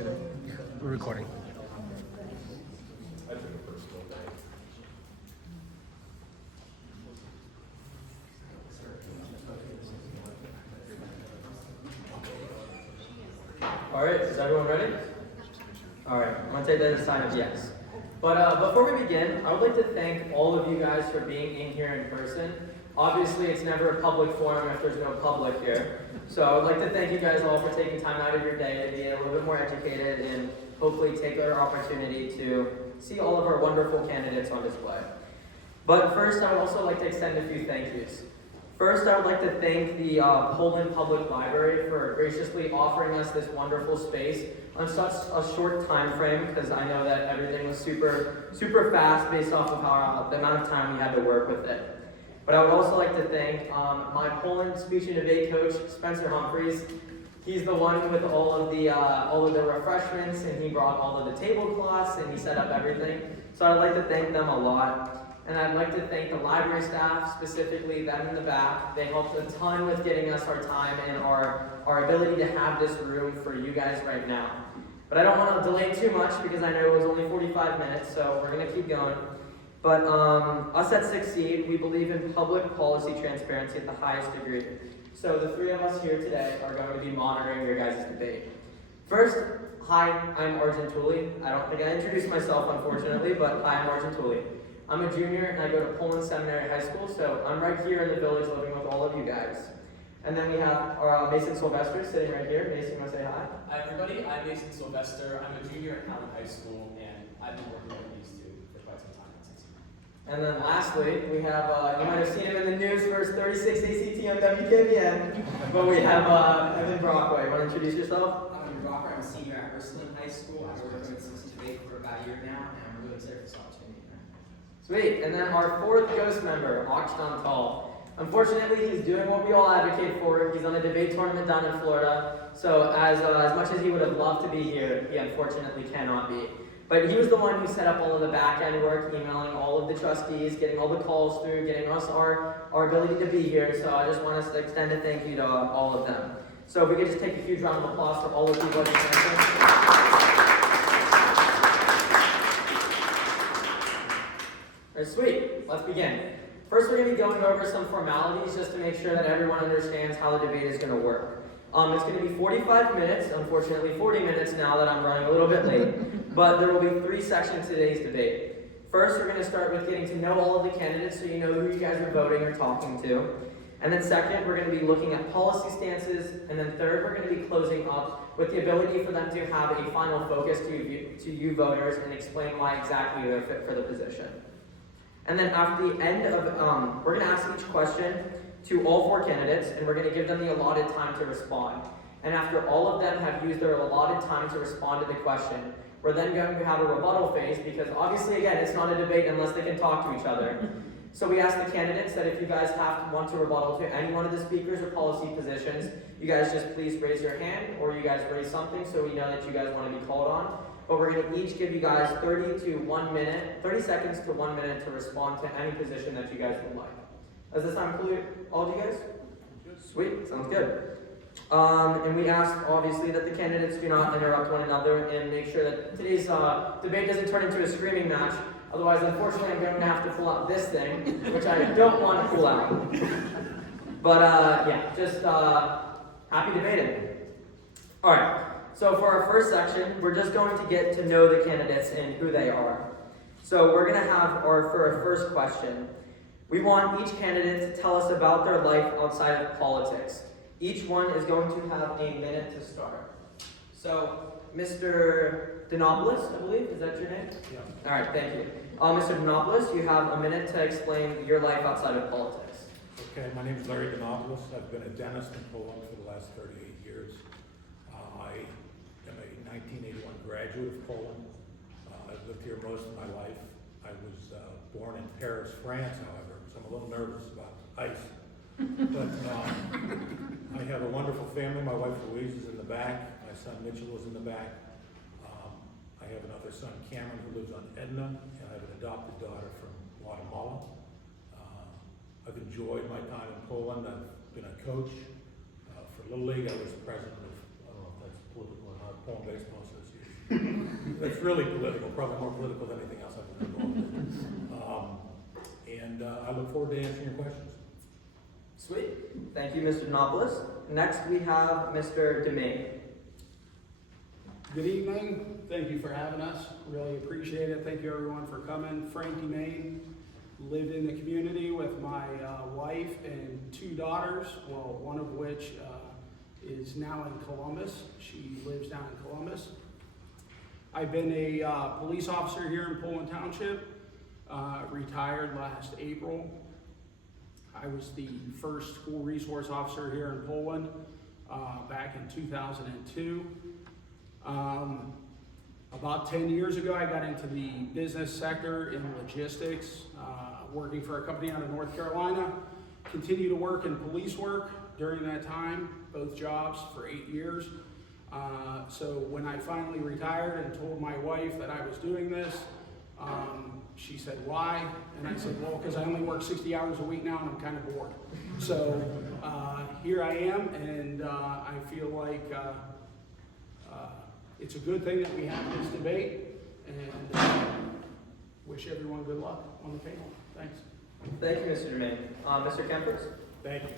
kidding. We're recording. All right, is everyone ready? All right, I'm gonna take that as a sign of yes. But before we begin, I would like to thank all of you guys for being in here in person. Obviously, it's never a public forum if there's no public here. So I would like to thank you guys all for taking time out of your day to be a little bit more educated and hopefully take our opportunity to see all of our wonderful candidates on display. But first, I would also like to extend a few thank yous. First, I would like to thank the Poland Public Library for graciously offering us this wonderful space on such a short time frame, because I know that everything was super fast based off of how the amount of time we had to work with it. But I would also like to thank my Poland speech and debate coach, Spencer Humphreys. He's the one with all of the refreshments, and he brought all of the tablecloths, and he set up everything. So I'd like to thank them a lot. And I'd like to thank the library staff, specifically them in the back. They helped a ton with getting us our time and our ability to have this room for you guys right now. But I don't want to delay too much because I know it was only 45 minutes, so we're going to keep going. But us at Succeed, we believe in public policy transparency at the highest degree. So the three of us here today are going to be monitoring your guys' debate. First, hi, I'm Arjun Tooley. I don't think I introduced myself, unfortunately, but hi, I'm Arjun Tooley. I'm a junior and I go to Poland Seminary High School, so I'm right here in the village living with all of you guys. And then we have our Mason Sylvester sitting right here. Mason, you want to say hi? Hi everybody, I'm Mason Sylvester. I'm a junior at Howard High School, and I've been working with these two for quite some time. And then lastly, we have, you might have seen him in the news for his 36 ACT on WKBN, but we have Evan Brockway. Want to introduce yourself? I'm Evan Brockway. I'm a senior at Ursuline High School. I've been working with Succeed Debate for about a year now, and I'm really excited for this opportunity. Sweet. And then our fourth ghost member, Akshan Tall. Unfortunately, he's doing what we all advocate for. He's on a debate tournament down in Florida. So as much as he would have loved to be here, he unfortunately cannot be. But he was the one who set up all of the back-end work, emailing all of the trustees, getting all the calls through, getting us our ability to be here. So I just want us to extend a thank you to all of them. So if we could just take a huge round of applause for all the people at the Sweet, let's begin. First, we're going to be going over some formalities just to make sure that everyone understands how the debate is going to work. It's going to be 45 minutes, unfortunately 40 minutes now that I'm running a little bit late, but there will be three sections to today's debate. First, we're going to start with getting to know all of the candidates so you know who you guys are voting or talking to. And then second, we're going to be looking at policy stances. And then third, we're going to be closing up with the ability for them to have a final focus to you voters and explain why exactly they're fit for the position. And then after the end of, we're going to ask each question to all four candidates, and we're going to give them the allotted time to respond. And after all of them have used their allotted time to respond to the question, we're then going to have a rebuttal phase, because obviously, again, it's not a debate unless they can talk to each other. So we ask the candidates that if you guys want to rebuttal to any one of the speakers or policy positions, you guys just please raise your hand, or you guys raise something so we know that you guys want to be called on. But we're going to each give you guys 30 seconds to 1 minute to respond to any position that you guys would like. Does this sound clear, all of you guys? Sweet, sounds good. And we ask, obviously, that the candidates do not interrupt one another and make sure that today's debate doesn't turn into a screaming match. Otherwise, unfortunately, I'm going to have to pull out this thing, which I don't want to pull out. But yeah, just happy debating. All right. So for our first section, we're just going to get to know the candidates and who they are. So we're going to have for our first question, we want each candidate to tell us about their life outside of politics. Each one is going to have a minute to start. So Mr. Dinopoulos, I believe, is that your name? Yeah. All right, thank you. Mr. Dinopoulos, you have a minute to explain your life outside of politics. Okay, my name is Larry Dinopoulos. I've been a dentist in Poland for the last 38 years. I am a 1981 graduate of Poland. I've lived here most of my life. I was born in Paris, France, however, so I'm a little nervous about ice. But I have a wonderful family. My wife Louise is in the back. My son Mitchell is in the back. I have another son, Cameron, who lives on Edna, and I have an adopted daughter from Guatemala. I've enjoyed my time in Poland. I've been a coach for Little League. I was president of, I don't know if that's political or not, Poland Baseball Association. It's really political, probably more political than anything else I've been involved in. And I look forward to answering your questions. Sweet. Thank you, Mr. Denopoulos. Next, we have Mr. DeMay. Good evening. Thank you for having us. Really appreciate it. Thank you everyone for coming. Frank DeMay, live in the community with my wife and 2 daughters, well, one of which is now in Columbus. She lives down in Columbus. I've been a police officer here in Poland Township, retired last April. I was the first school resource officer here in Poland back in 2002. About 10 years ago, I got into the business sector in logistics, working for a company out of North Carolina. Continued to work in police work during that time, both jobs for 8 years. So when I finally retired and told my wife that I was doing this, she said, why? And I said, well, because I only work 60 hours a week now and I'm kind of bored. So here I am, and I feel like it's a good thing that we have this debate, and wish everyone good luck on the panel. Thanks. Thank you, Mr. DeMay. Mr. Kempers. Thank you.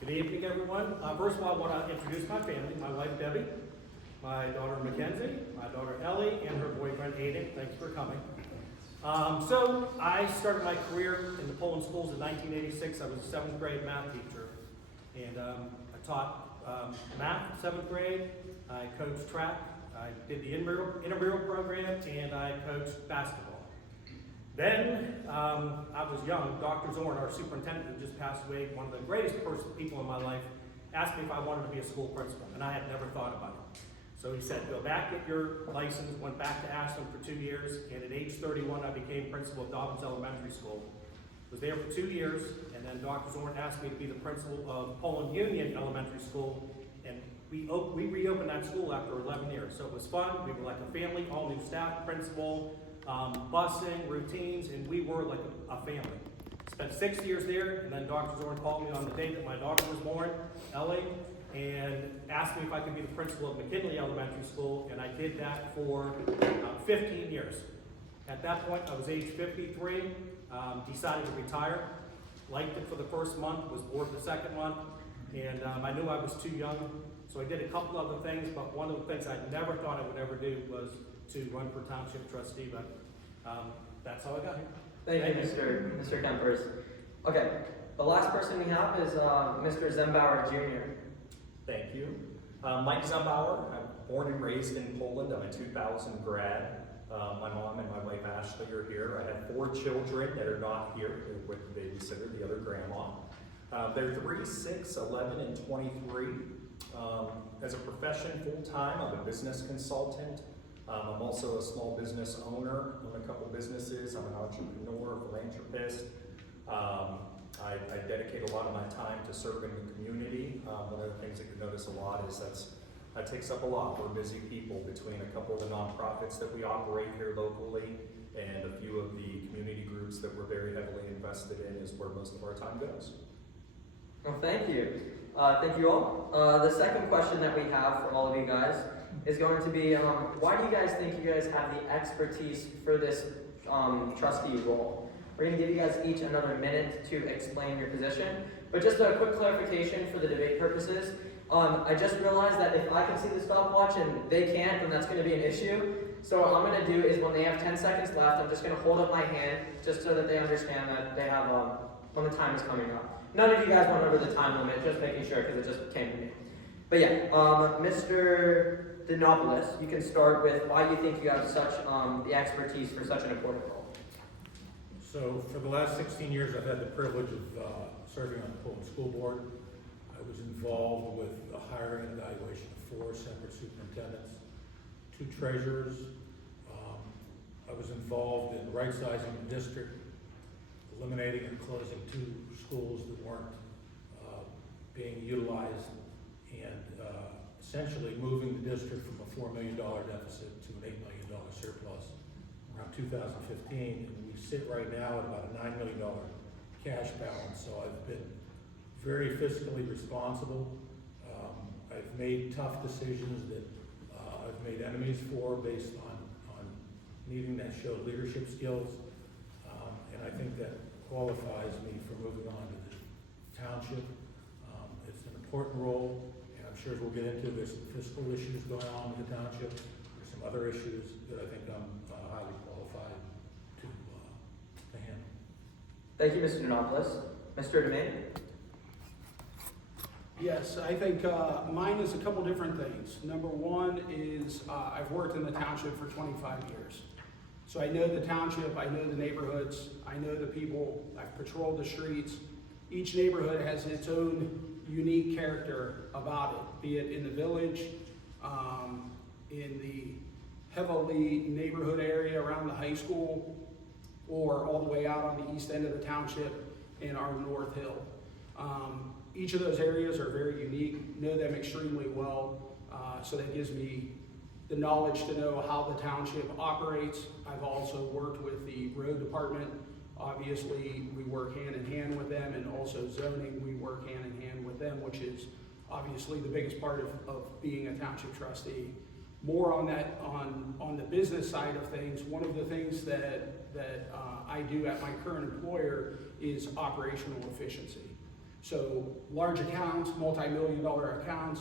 Good evening, everyone. First of all, I want to introduce my family, my wife Debbie, my daughter Mackenzie, my daughter Ellie, and her boyfriend Aiden. Thanks for coming. So I started my career in the Poland schools in 1986. I was a 7th grade math teacher, and I taught math 7th grade. I coached track. I did the intramural program, and I coached basketball. Then, I was young. Dr. Zorn, our superintendent who just passed away, one of the greatest people in my life, asked me if I wanted to be a school principal, and I had never thought about it. So he said, go back, get your license, went back to Ashland for 2 years, and at age 31, I became principal of Dobbins Elementary School. Was there for 2 years, and then Dr. Zorn asked me to be the principal of Poland Union Elementary School, and we reopened that school after 11 years. So it was fun. We were like a family, all new staff, principal, busing, routines, and we were like a family. Spent 6 years there, and then Dr. Zorn called me on the day that my daughter was born, Ellie, and asked me if I could be the principal of McKinley Elementary School, and I did that for 15 years. At that point, I was age 53, decided to retire, liked it for the first month, was bored the second month, and I knew I was too young, so I did a couple other things, but one of the things I never thought I would ever do was to run for township trustee, but that's how I got here. Thank you, Mr. Kempers. Okay, the last person we have is Mr. Zembauer Jr. Thank you. Mike Zembauer. I'm born and raised in Poland. I'm a 2000 grad. My mom and my wife Ashley are here. I have 4 children that are not here with the babysitter, the other grandma. They're 3, 6, 11, and 23. As a profession, full-time, I'm a business consultant. I'm also a small business owner. I own a couple businesses. I'm an entrepreneur, philanthropist. I dedicate a lot of my time to serving the community. One of the things that you notice a lot is that takes up a lot. We're busy people between a couple of the nonprofits that we operate here locally and a few of the community groups that we're very heavily invested in is where most of our time goes. Well, thank you. Thank you all. The second question that we have for all of you guys is going to be, why do you guys think you guys have the expertise for this trustee role? We're going to give you guys each another minute to explain your position. But just a quick clarification for the debate purposes. I just realized that if I can see the stopwatch and they can't, then that's going to be an issue. So what I'm going to do is when they have 10 seconds left, I'm just going to hold up my hand just so that they understand that they have, when the time is coming up. None of you guys went over the time limit, just making sure because it just came to me. But yeah, Mr. Denopoulos, you can start with why you think you have such the expertise for such an important role. So for the last 16 years, I've had the privilege of serving on the Poland School Board. I was involved with the hiring and evaluation of 4 separate superintendents, 2 treasurers. I was involved in right-sizing the district, eliminating and closing 2 schools that weren't being utilized, and essentially moving the district from a $4 million deficit to an $8 million surplus around 2015. And we sit right now at about a $9 million cash balance. So I've been very fiscally responsible. I've made tough decisions that I've made enemies for based on needing to show leadership skills. And I think that qualifies me for moving on to the township. It's an important role, and I'm sure as we'll get into, there's some fiscal issues going on with the township. There's some other issues that I think I'm highly qualified to handle. Thank you, Mr. Donopoulos. Mr. Demain? Yes, I think mine is a couple different things. Number one is I've worked in the township for 25 years. So I know the township, I know the neighborhoods, I know the people, I've patrolled the streets. Each neighborhood has its own unique character about it, be it in the village, in the heavily neighborhood area around the high school, or all the way out on the east end of the township in our North Hill. Each of those areas are very unique, know them extremely well, so that gives me the knowledge to know how the township operates. I've also worked with the road department. Obviously, we work hand in hand with them, and also zoning, we work hand in hand with them, which is obviously the biggest part of being a township trustee. More on that, on the business side of things, one of the things that I do at my current employer is operational efficiency. So large accounts, multi-million-dollar accounts,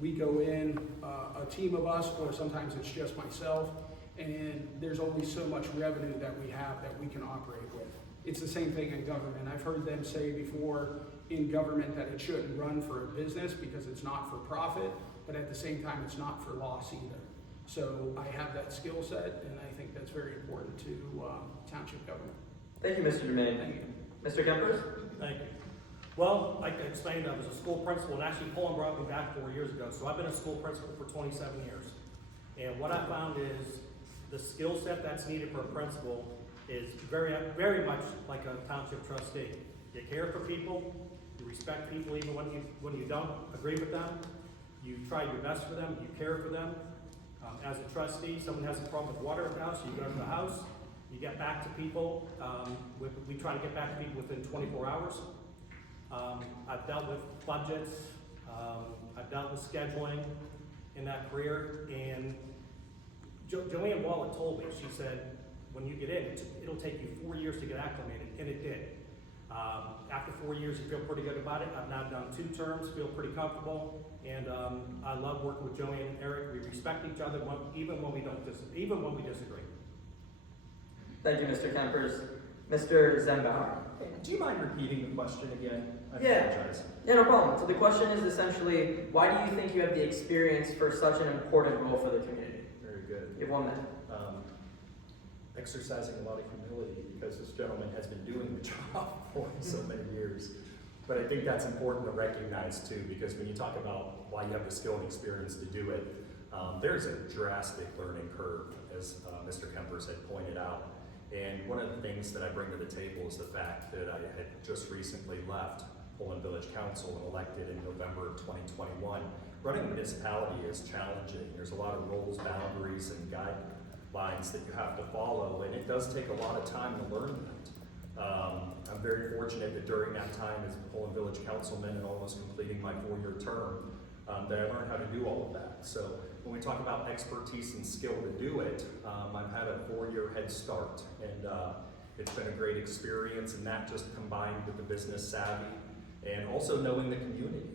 we go in, a team of us, or sometimes it's just myself, and there's only so much revenue that we have that we can operate with. It's the same thing in government. I've heard them say before in government that it shouldn't run for a business because it's not for profit, but at the same time, it's not for loss either. So I have that skill set, and I think that's very important to township government. Thank you, Mr. Demain. Thank you. Mr. Kempers? Thank you. Well, like I explained, I was a school principal, and actually Poland brought me back 4 years ago, so I've been a school principal for 27 years. And what I found is the skill set that's needed for a principal is very, very much like a township trustee. You care for people, you respect people even when you don't agree with them, you try your best for them, you care for them. As a trustee, someone has a problem with water at the house, you go to the house, you get back to people. We try to get back to people within 24 hours. I've dealt with budgets, I've dealt with scheduling in that career, and Joanne Wallet told me, she said, when you get in, it'll take you 4 years to get acclimated, and it did. After 4 years, you feel pretty good about it. I've now done 2 terms, feel pretty comfortable, and I love working with Joanne and Eric. We respect each other even when we disagree. Thank you, Mr. Kempers. Mr. Zembauer? Do you mind repeating the question again? I Yeah. apologize. Yeah, no problem. So the question is essentially, why do you think you have the experience for such an important role for the community? Very good. You have 1 minute. Exercising a lot of humility because this gentleman has been doing the job for so many years. But I think that's important to recognize too, because when you talk about why you have the skill and experience to do it, there's a drastic learning curve, as Mr. Kempers had pointed out. And one of the things that I bring to the table is the fact that I had just recently left Poland Village Council and elected in November of 2021. Running a municipality is challenging. There's a lot of rules, boundaries, and guidelines that you have to follow, and it does take a lot of time to learn that. I'm very fortunate that during that time as a Poland Village Councilman and almost completing my 4-year term, that I learned how to do all of that. So when we talk about expertise and skill to do it, I've had a 4-year head start, and it's been a great experience, and that just combined with the business savvy and also knowing the community.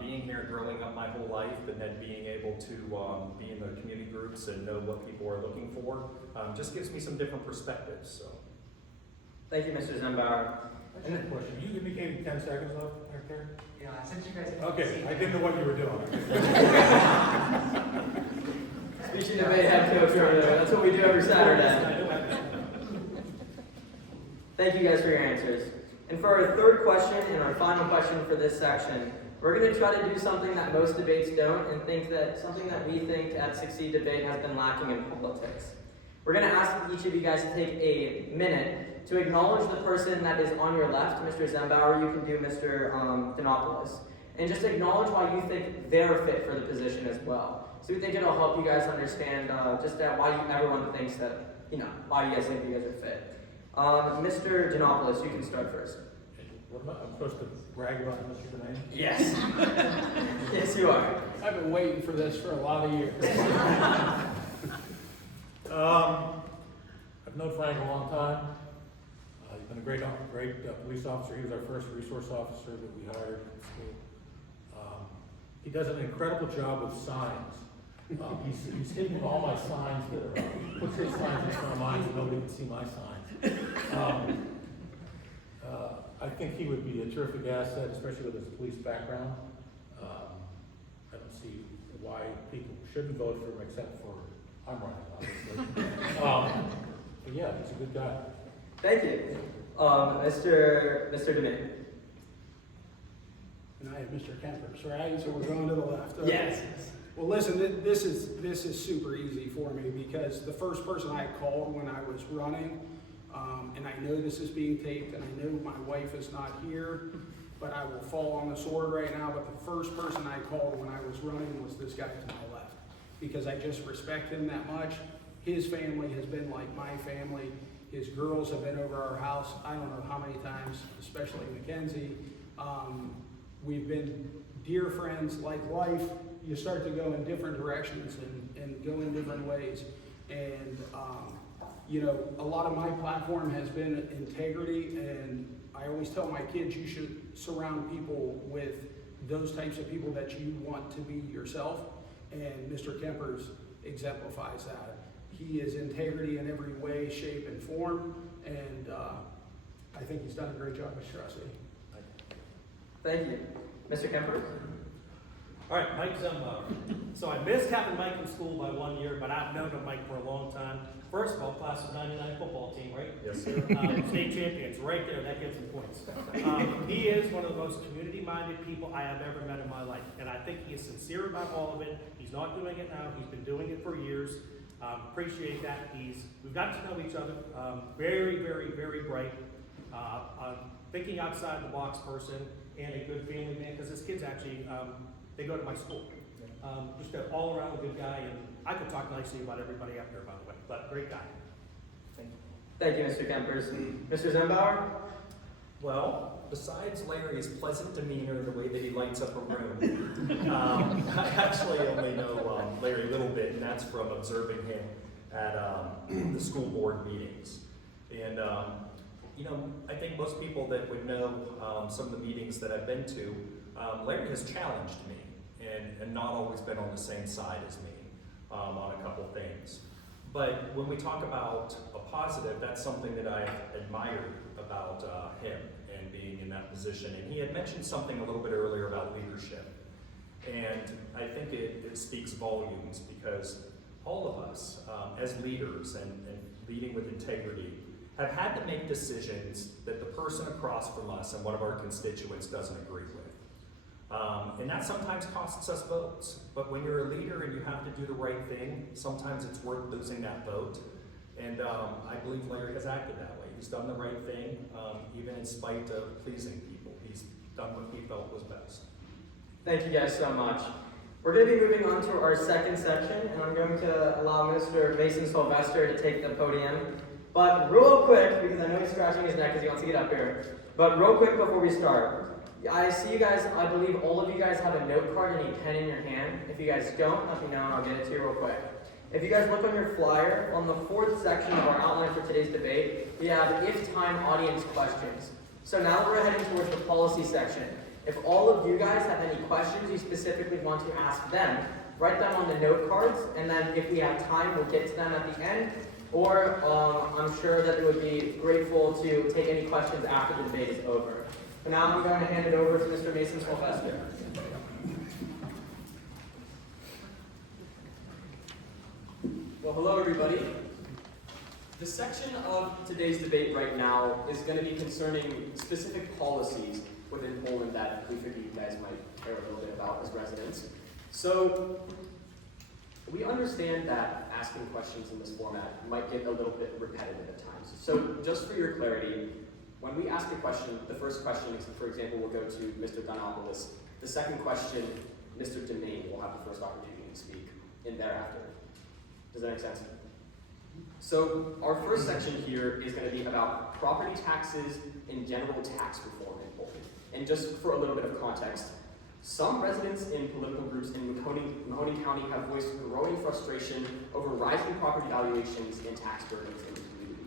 Being here, growing up my whole life, and then being able to be in the community groups and know what people are looking for, just gives me some different perspectives. So, Thank you, Mr. Zembauer. I have a question. You indicated 10 seconds left right there? Yeah, since you guys. Okay, I didn't know what you were doing. Speech and debate head coach over there. That's what we do every Saturday. Thank you guys for your answers. And for our third question and our final question for this section, we're going to try to do something that most debates don't, and something that we think at Succeed Debate has been lacking in politics. We're going to ask each of you guys to take a minute to acknowledge the person that is on your left, Mr. Zembauer. You can do Mr. Donopoulos. And just acknowledge why you think they're fit for the position as well. So we think it'll help you guys understand why everyone thinks that, why you guys think you guys are fit. Mr. Donopoulos, you can start first. What am I'm supposed to brag about Mr. Demain? Yes. Yes, you are. I've been waiting for this for a lot of years. known Frank a long time. He's been a great police officer. He was our first resource officer that we hired at school. He does an incredible job with signs. He's hidden all my signs that are, puts his signs in front of mine so nobody can see my signs. I think he would be a terrific asset, especially with his police background. I don't see why people shouldn't vote for him except for I'm running, obviously. But yeah, he's a good guy. Thank you. Mr. DeMay. And I have Mr. Kempers, right? So we're going to the left. Okay. Yes. Well, listen, this is super easy for me because the first person I called when I was running, and I know this is being taped, and I know my wife is not here, but I will fall on the sword right now. But the first person I called when I was running was this guy to my left because I just respect him that much. His family has been like my family. His girls have been over our house, I don't know how many times, especially Mackenzie. We've been dear friends, like life. You start to go in different directions and go in different ways. And, you know, a lot of my platform has been integrity, and I always tell my kids you should surround people with those types of people that you want to be yourself, and Mr. Kempers exemplifies that. He is integrity in every way, shape, and form, and I think he's done a great job as trustee. Thank you. Mr. Kemper? All right, Mike Zumbauer. So I missed having Mike in school by 1 year, but I've known Mike for a long time. First of all, class of '99 football team, right? Yes, sir. State champions, right there, that gets some points. He is one of the most community-minded people I have ever met in my life, and I think he is sincere about all of it. He's not doing it now, he's been doing it for years. Appreciate that. We've got to know each other. Very, very, very bright. Thinking outside the box person, and a good family man, because his kids actually, they go to my school. Just an all-around good guy, and I could talk nicely about everybody up there, by the way, but great guy. Thank you. Thank you, Mr. Kempers. Mr. Zumbauer? Well, besides Larry's pleasant demeanor and the way that he lights up a room, I actually only know Larry a little bit, and that's from observing him at the school board meetings. And you know, I think most people that would know some of the meetings that I've been to, Larry has challenged me and not always been on the same side as me on a couple things. But when we talk about a positive, that's something that I admired about him and being in that position. And he had mentioned something a little bit earlier about leadership. And I think it speaks volumes because all of us as leaders and leading with integrity have had to make decisions that the person across from us and one of our constituents doesn't agree with. And that sometimes costs us votes. But when you're a leader and you have to do the right thing, sometimes it's worth losing that vote. And I believe Larry has acted that way. He's done the right thing, even in spite of pleasing people. He's done what he felt was best. Thank you guys so much. We're going to be moving on to our second section, and I'm going to allow Mr. Mason Sylvester to take the podium. But real quick, because I know he's scratching his neck because he wants to get up here, but real quick before we start, I see you guys, I believe all of you guys have a note card and a pen in your hand. If you guys don't, let me know and I'll get it to you real quick. If you guys look on your flyer, on the fourth section of our outline for today's debate, we have if time audience questions. So now that we're heading towards the policy section, if all of you guys have any questions you specifically want to ask them, write them on the note cards, and then if we have time, we'll get to them at the end. Or I'm sure that it would be grateful to take any questions after the debate is over. So now I'm going to hand it over to Mr. Mason Sylvester. Well, hello everybody. The section of today's debate right now is going to be concerning specific policies within Poland that we figured you guys might care a little bit about as residents. So, we understand that asking questions in this format might get a little bit repetitive at times. So, just for your clarity, when we ask a question, the first question, for example, will go to Mr. Donopoulos. The second question, Mr. DeMay will have the first opportunity to speak, and thereafter. Does that make sense? So our first section here is going to be about property taxes and general tax reform in Poland. And just for a little bit of context, some residents in political groups in Mahoney County have voiced growing frustration over rising property valuations and tax burdens in the community.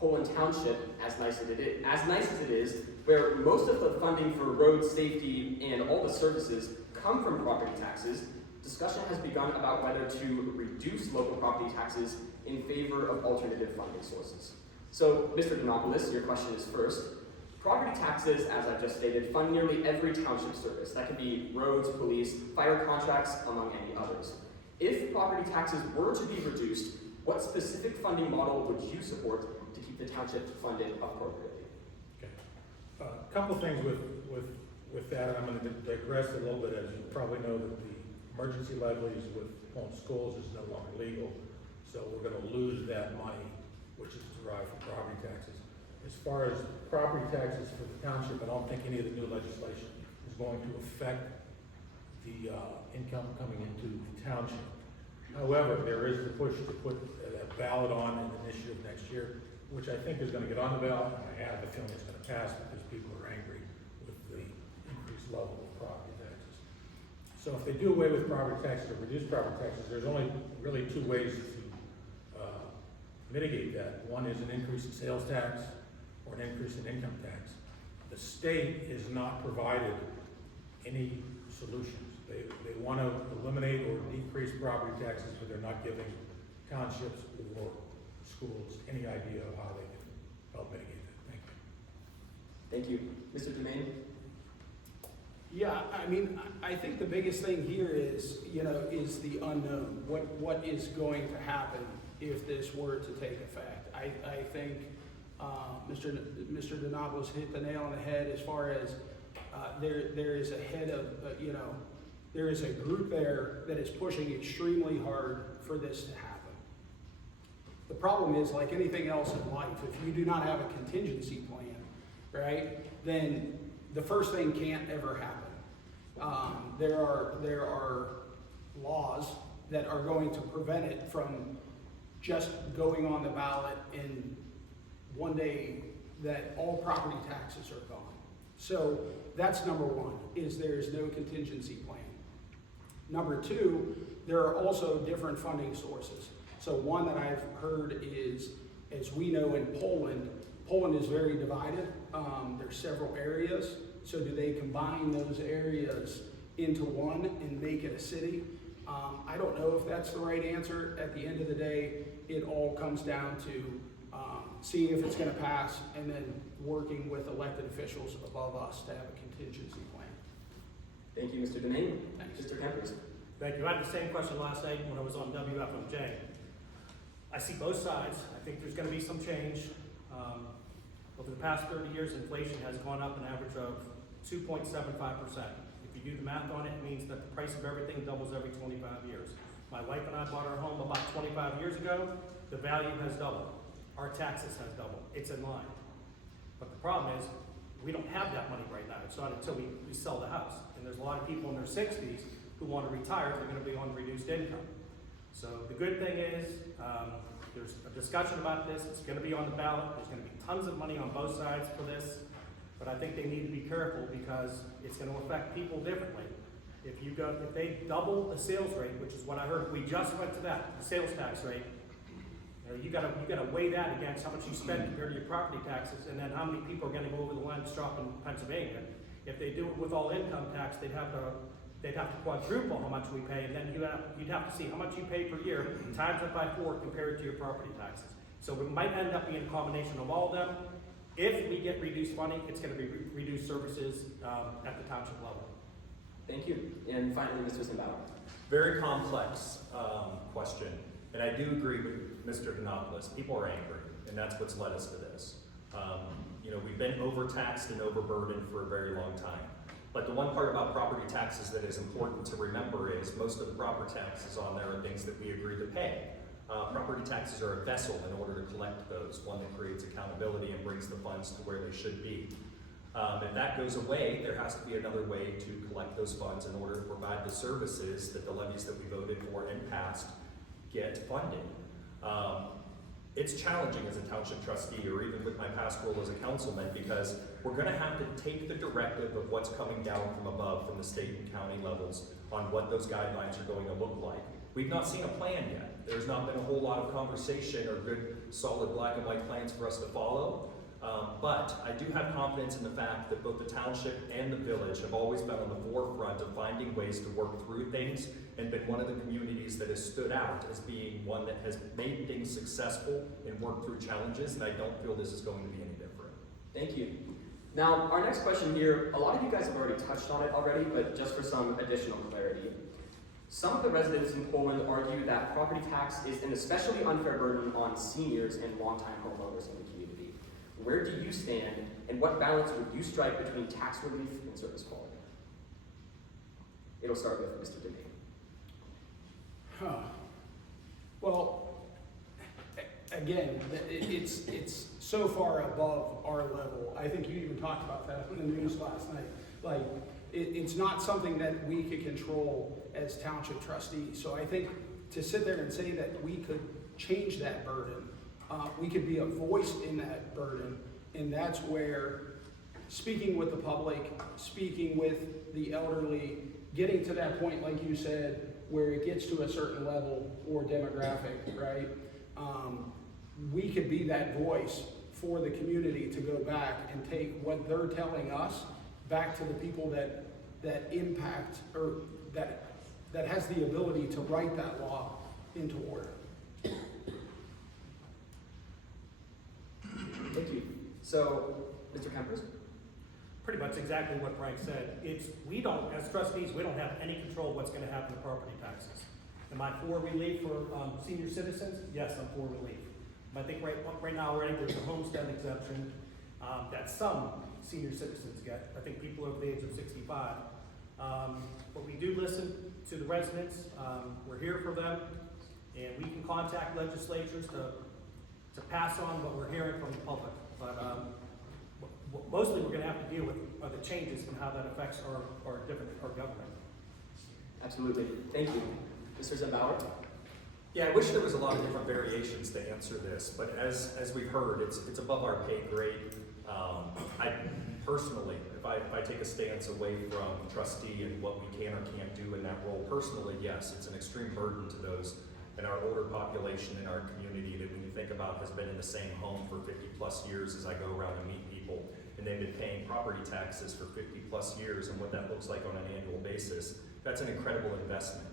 Poland Township, as nice as it is, where most of the funding for road safety and all the services come from property taxes, discussion has begun about whether to reduce local property taxes in favor of alternative funding sources. So, Mr. Donopoulos, your question is first. Property taxes, as I've just stated, fund nearly every township service. That could be roads, police, fire contracts, among any others. If property taxes were to be reduced, what specific funding model would you support to keep the township funded appropriately? Okay. A couple of things with that, I'm going to digress a little bit. As you probably know, that the emergency levies with home schools is no longer legal, so we're going to lose that money, which is derived from property taxes. As far as property taxes for the township, I don't think any of the new legislation is going to affect the income coming into the township. However, there is the push to put that ballot on an initiative next year, which I think is going to get on the ballot, and I have a feeling it's going to pass because people are angry with the increased level of property taxes. So if they do away with property taxes or reduce property taxes, there's only really two ways to mitigate that. One is an increase in sales tax or an increase in income tax. The state is not provided any solutions. They want to eliminate or decrease property taxes, but they're not giving townships or schools any idea of how they can help mitigate that. Thank you. Thank you. Mr. Dumaine? Yeah, I mean, I think the biggest thing here is, is the unknown. What is going to happen if this were to take effect? I think Mr. Donopoulos hit the nail on the head as far as there is a head of, there is a group there that is pushing extremely hard for this to happen. The problem is, like anything else in life, if you do not have a contingency plan, right, then the first thing can't ever happen. There are laws that are going to prevent it from just going on the ballot and one day that all property taxes are gone. So that's number one, is there is no contingency plan. Number two, there are also different funding sources. So one that I've heard is, as we know in Poland is very divided. There's several areas. So do they combine those areas into one and make it a city? I don't know if that's the right answer. At the end of the day, it all comes down to seeing if it's going to pass and then working with elected officials above us to have a contingency plan. Thank you, Mr. Dumaine. Thanks. Mr. Kempers? Thank you. I had the same question last night when I was on WFMJ. I see both sides. I think there's going to be some change. Over the past 30 years, inflation has gone up an average of 2.75%. If you do the math on it, it means that the price of everything doubles every 25 years. My wife and I bought our home about 25 years ago. The value has doubled. Our taxes has doubled. It's in line. But the problem is, we don't have that money right now. It's not until we sell the house. And there's a lot of people in their 60s who want to retire. They're going to be on reduced income. So the good thing is, there's a discussion about this. It's going to be on the ballot. There's going to be tons of money on both sides for this. But I think they need to be careful because it's going to affect people differently. If they double the sales rate, which is what I heard, we just went to that, the sales tax rate. You gotta weigh that against how much you spend compared to your property taxes, and then how many people are going to go over the line to stop in Pennsylvania. If they do it with all income tax, they'd have to quadruple how much we pay, and then you'd have to see how much you pay per year, times it by 4 compared to your property taxes. So it might end up being a combination of all of them. If we get reduced funding, it's going to be reduced services at the township level. Thank you. And finally, Mr. Zimbabwe. Very complex question, and I do agree with Mr. Donopoulos. People are angry, and that's what's led us to this. We've been overtaxed and overburdened for a very long time. But the one part about property taxes that is important to remember is most of the property taxes on there are things that we agree to pay. Property taxes are a vessel in order to collect those, one that creates accountability and brings the funds to where they should be. If that goes away, there has to be another way to collect those funds in order to provide the services that the levies that we voted for and passed get funded. It's challenging as a township trustee or even with my past role as a councilman because we're going to have to take the directive of what's coming down from above from the state and county levels on what those guidelines are going to look like. We've not seen a plan yet. There's not been a whole lot of conversation or good, solid black and white plans for us to follow. But I do have confidence in the fact that both the township and the village have always been on the forefront of finding ways to work through things and been one of the communities that has stood out as being one that has made things successful and worked through challenges, and I don't feel this is going to be any different. Thank you. Now, our next question here, a lot of you guys have already touched on it already, but just for some additional clarity. Some of the residents in Poland argue that property tax is an especially unfair burden on seniors and longtime homeowners in the community. Where do you stand, and what balance would you strike between tax relief and service quality? It'll start with Mr. DeMay. Well, again, it's so far above our level. I think you even talked about that in the news last night. Like, it's not something that we could control as township trustees. So I think to sit there and say that we could change that burden, we could be a voice in that burden, and that's where speaking with the public, speaking with the elderly, getting to that point, like you said, where it gets to a certain level or demographic, right? We could be that voice for the community to go back and take what they're telling us back to the people that impact or that has the ability to write that law into order. Thank you. So, Mr. Kempers? Pretty much exactly what Frank said. We don't, as trustees, we don't have any control of what's gonna happen to property taxes. Am I for relief for senior citizens? Yes, I'm for relief. I think right now already there's a homestead exemption that some senior citizens get. I think people over the age of 65. But we do listen to the residents. We're here for them, and we can contact legislatures to pass on what we're hearing from the public. But mostly we're going to have to deal with are the changes and how that affects our government. Absolutely. Thank you. Mr. Zembauer? Yeah, I wish there was a lot of different variations to answer this, but as we've heard, it's above our pay grade. I personally, if I take a stance away from trustee and what we can or can't do in that role, personally, yes, it's an extreme burden to those in our older population in our community that when you think about has been in the same home for 50 plus years as I go around and meet people, and they've been paying property taxes for 50 plus years and what that looks like on an annual basis. That's an incredible investment.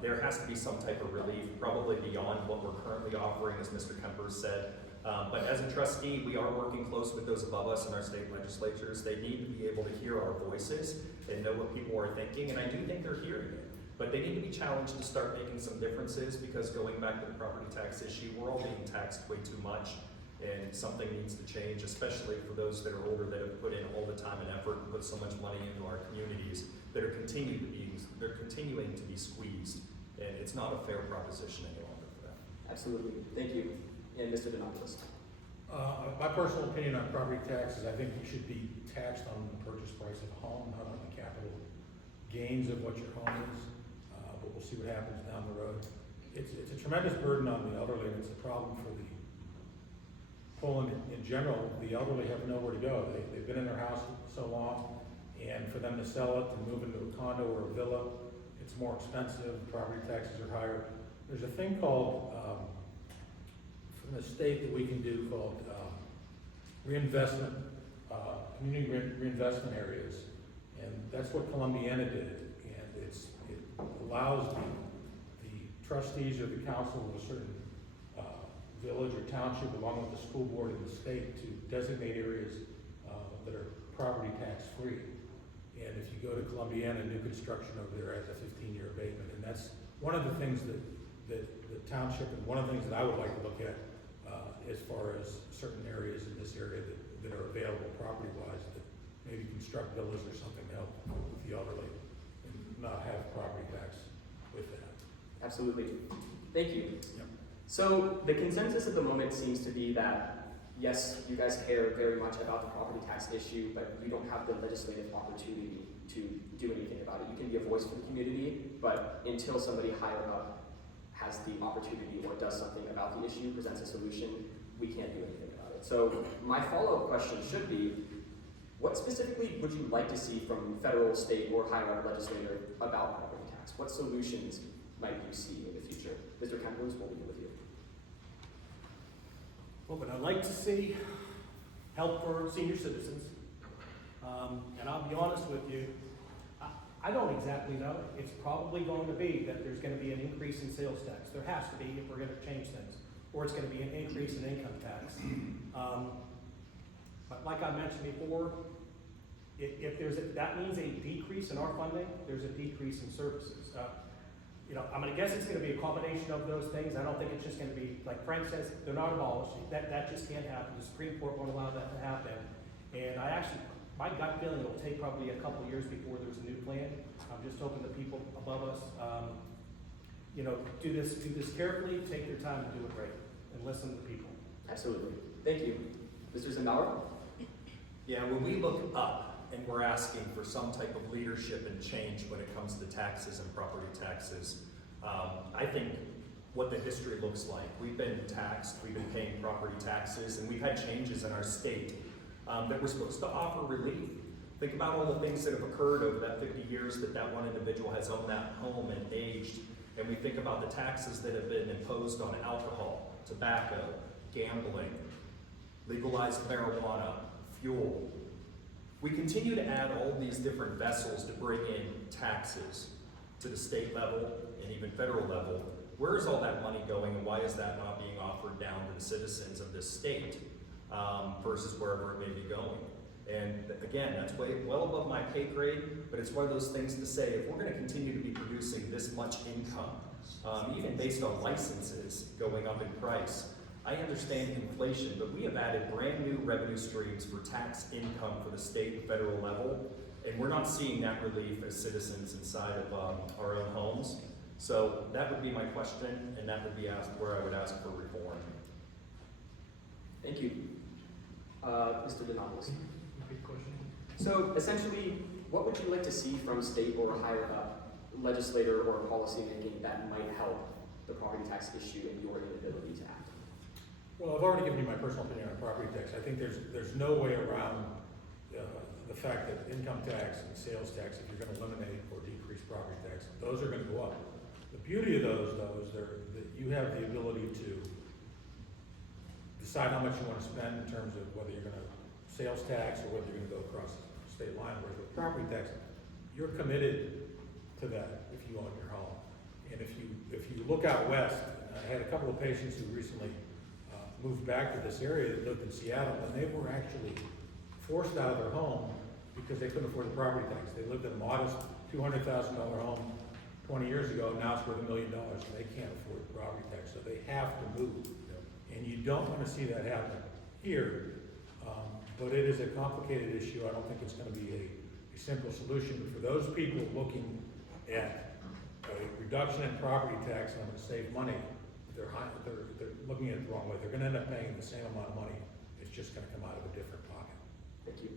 There has to be some type of relief, probably beyond what we're currently offering, as Mr. Kemper said. But as a trustee, we are working close with those above us in our state legislatures. They need to be able to hear our voices and know what people are thinking, and I do think they're hearing it. But they need to be challenged to start making some differences, because going back to the property tax issue, we're all being taxed way too much, and something needs to change, especially for those that are older that have put in all the time and effort and put so much money into our communities that are continuing to be squeezed, and it's not a fair proposition any longer for them. Absolutely. Thank you. And Mr. Denopoulos? My personal opinion on property taxes, I think you should be taxed on the purchase price of a home, not on the capital gains of what your home is. But we'll see what happens down the road. It's a tremendous burden on the elderly, and it's a problem for the Poland in general. The elderly have nowhere to go. They've been in their house so long, and for them to sell it, to move into a condo or a villa, it's more expensive. Property taxes are higher. There's a thing called from the state that we can do called reinvestment, community reinvestment areas, and that's what Columbiana did, and it allows the trustees or the council of a certain village or township, along with the school board and the state, to designate areas that are property tax free. And if you go to Columbiana, new construction over there has a 15-year abatement, and that's one of the things that the township, and one of the things that I would like to look at as far as certain areas in this area that are available property-wise, that maybe construct villas or something to help with the elderly and not have property tax with that. Absolutely. Thank you. Yep. So the consensus at the moment seems to be that, yes, you guys care very much about the property tax issue, but you don't have the legislative opportunity to do anything about it. You can be a voice for the community, but until somebody higher up has the opportunity or does something about the issue, presents a solution, we can't do anything about it. So my follow-up question should be, what specifically would you like to see from federal, state, or higher up legislator about property tax? What solutions might you see in the future? Mr. Kemper's, we'll begin with you. Well, but I'd like to see help for senior citizens. And I'll be honest with you, I don't exactly know. It's probably going to be that there's going to be an increase in sales tax. There has to be if we're going to change things. Or it's going to be an increase in income tax. But like I mentioned before, if there's that means a decrease in our funding, there's a decrease in services. I'm going to guess it's going to be a combination of those things. I don't think it's just going to be, like Frank says, they're not abolished. That just can't happen. The Supreme Court won't allow that to happen. And my gut feeling, it'll take probably a couple years before there's a new plan. I'm just hoping the people above us, do this carefully, take their time to do it right, and listen to the people. Absolutely. Thank you. Mr. Zembauer? Yeah, when we look up and we're asking for some type of leadership and change when it comes to taxes and property taxes, I think what the history looks like. We've been taxed, we've been paying property taxes, and we've had changes in our state that we're supposed to offer relief. Think about all the things that have occurred over that 50 years that one individual has owned that home and aged, and we think about the taxes that have been imposed on alcohol, tobacco, gambling, legalized marijuana, fuel. We continue to add all these different vessels to bring in taxes to the state level and even federal level. Where is all that money going, and why is that not being offered down to the citizens of this state versus wherever it may be going? And again, that's well above my pay grade, but it's one of those things to say, if we're going to continue to be producing this much income, even based on licenses going up in price, I understand inflation, but we have added brand new revenue streams for tax income for the state and federal level, and we're not seeing that relief as citizens inside of our own homes. So that would be my question, and that would be where I would ask for reform. Thank you. Mr. Donopoulos. So essentially, what would you like to see from state or higher up legislator or policy making that might help the property tax issue and your inability to act? Well, I've already given you my personal opinion on property tax. I think there's no way around the fact that income tax and sales tax, if you're going to eliminate or decrease property tax, those are going to go up. The beauty of those, though, is that you have the ability to decide how much you want to spend in terms of whether you're going to sales tax or whether you're going to go across the state line. Whereas with property tax, you're committed to that if you own your home. And if you look out west, I had a couple of patients who recently moved back to this area that lived in Seattle, and they were actually forced out of their home because they couldn't afford the property tax. They lived in a modest $200,000 home 20 years ago, now it's worth $1 million, and they can't afford the property tax, so they have to move. And you don't want to see that happen here, but it is a complicated issue. I don't think it's going to be a simple solution, but for those people looking at a reduction in property tax and I'm going to save money, they're looking at it the wrong way. They're going to end up paying the same amount of money. It's just going to come out of a different pocket. Thank you.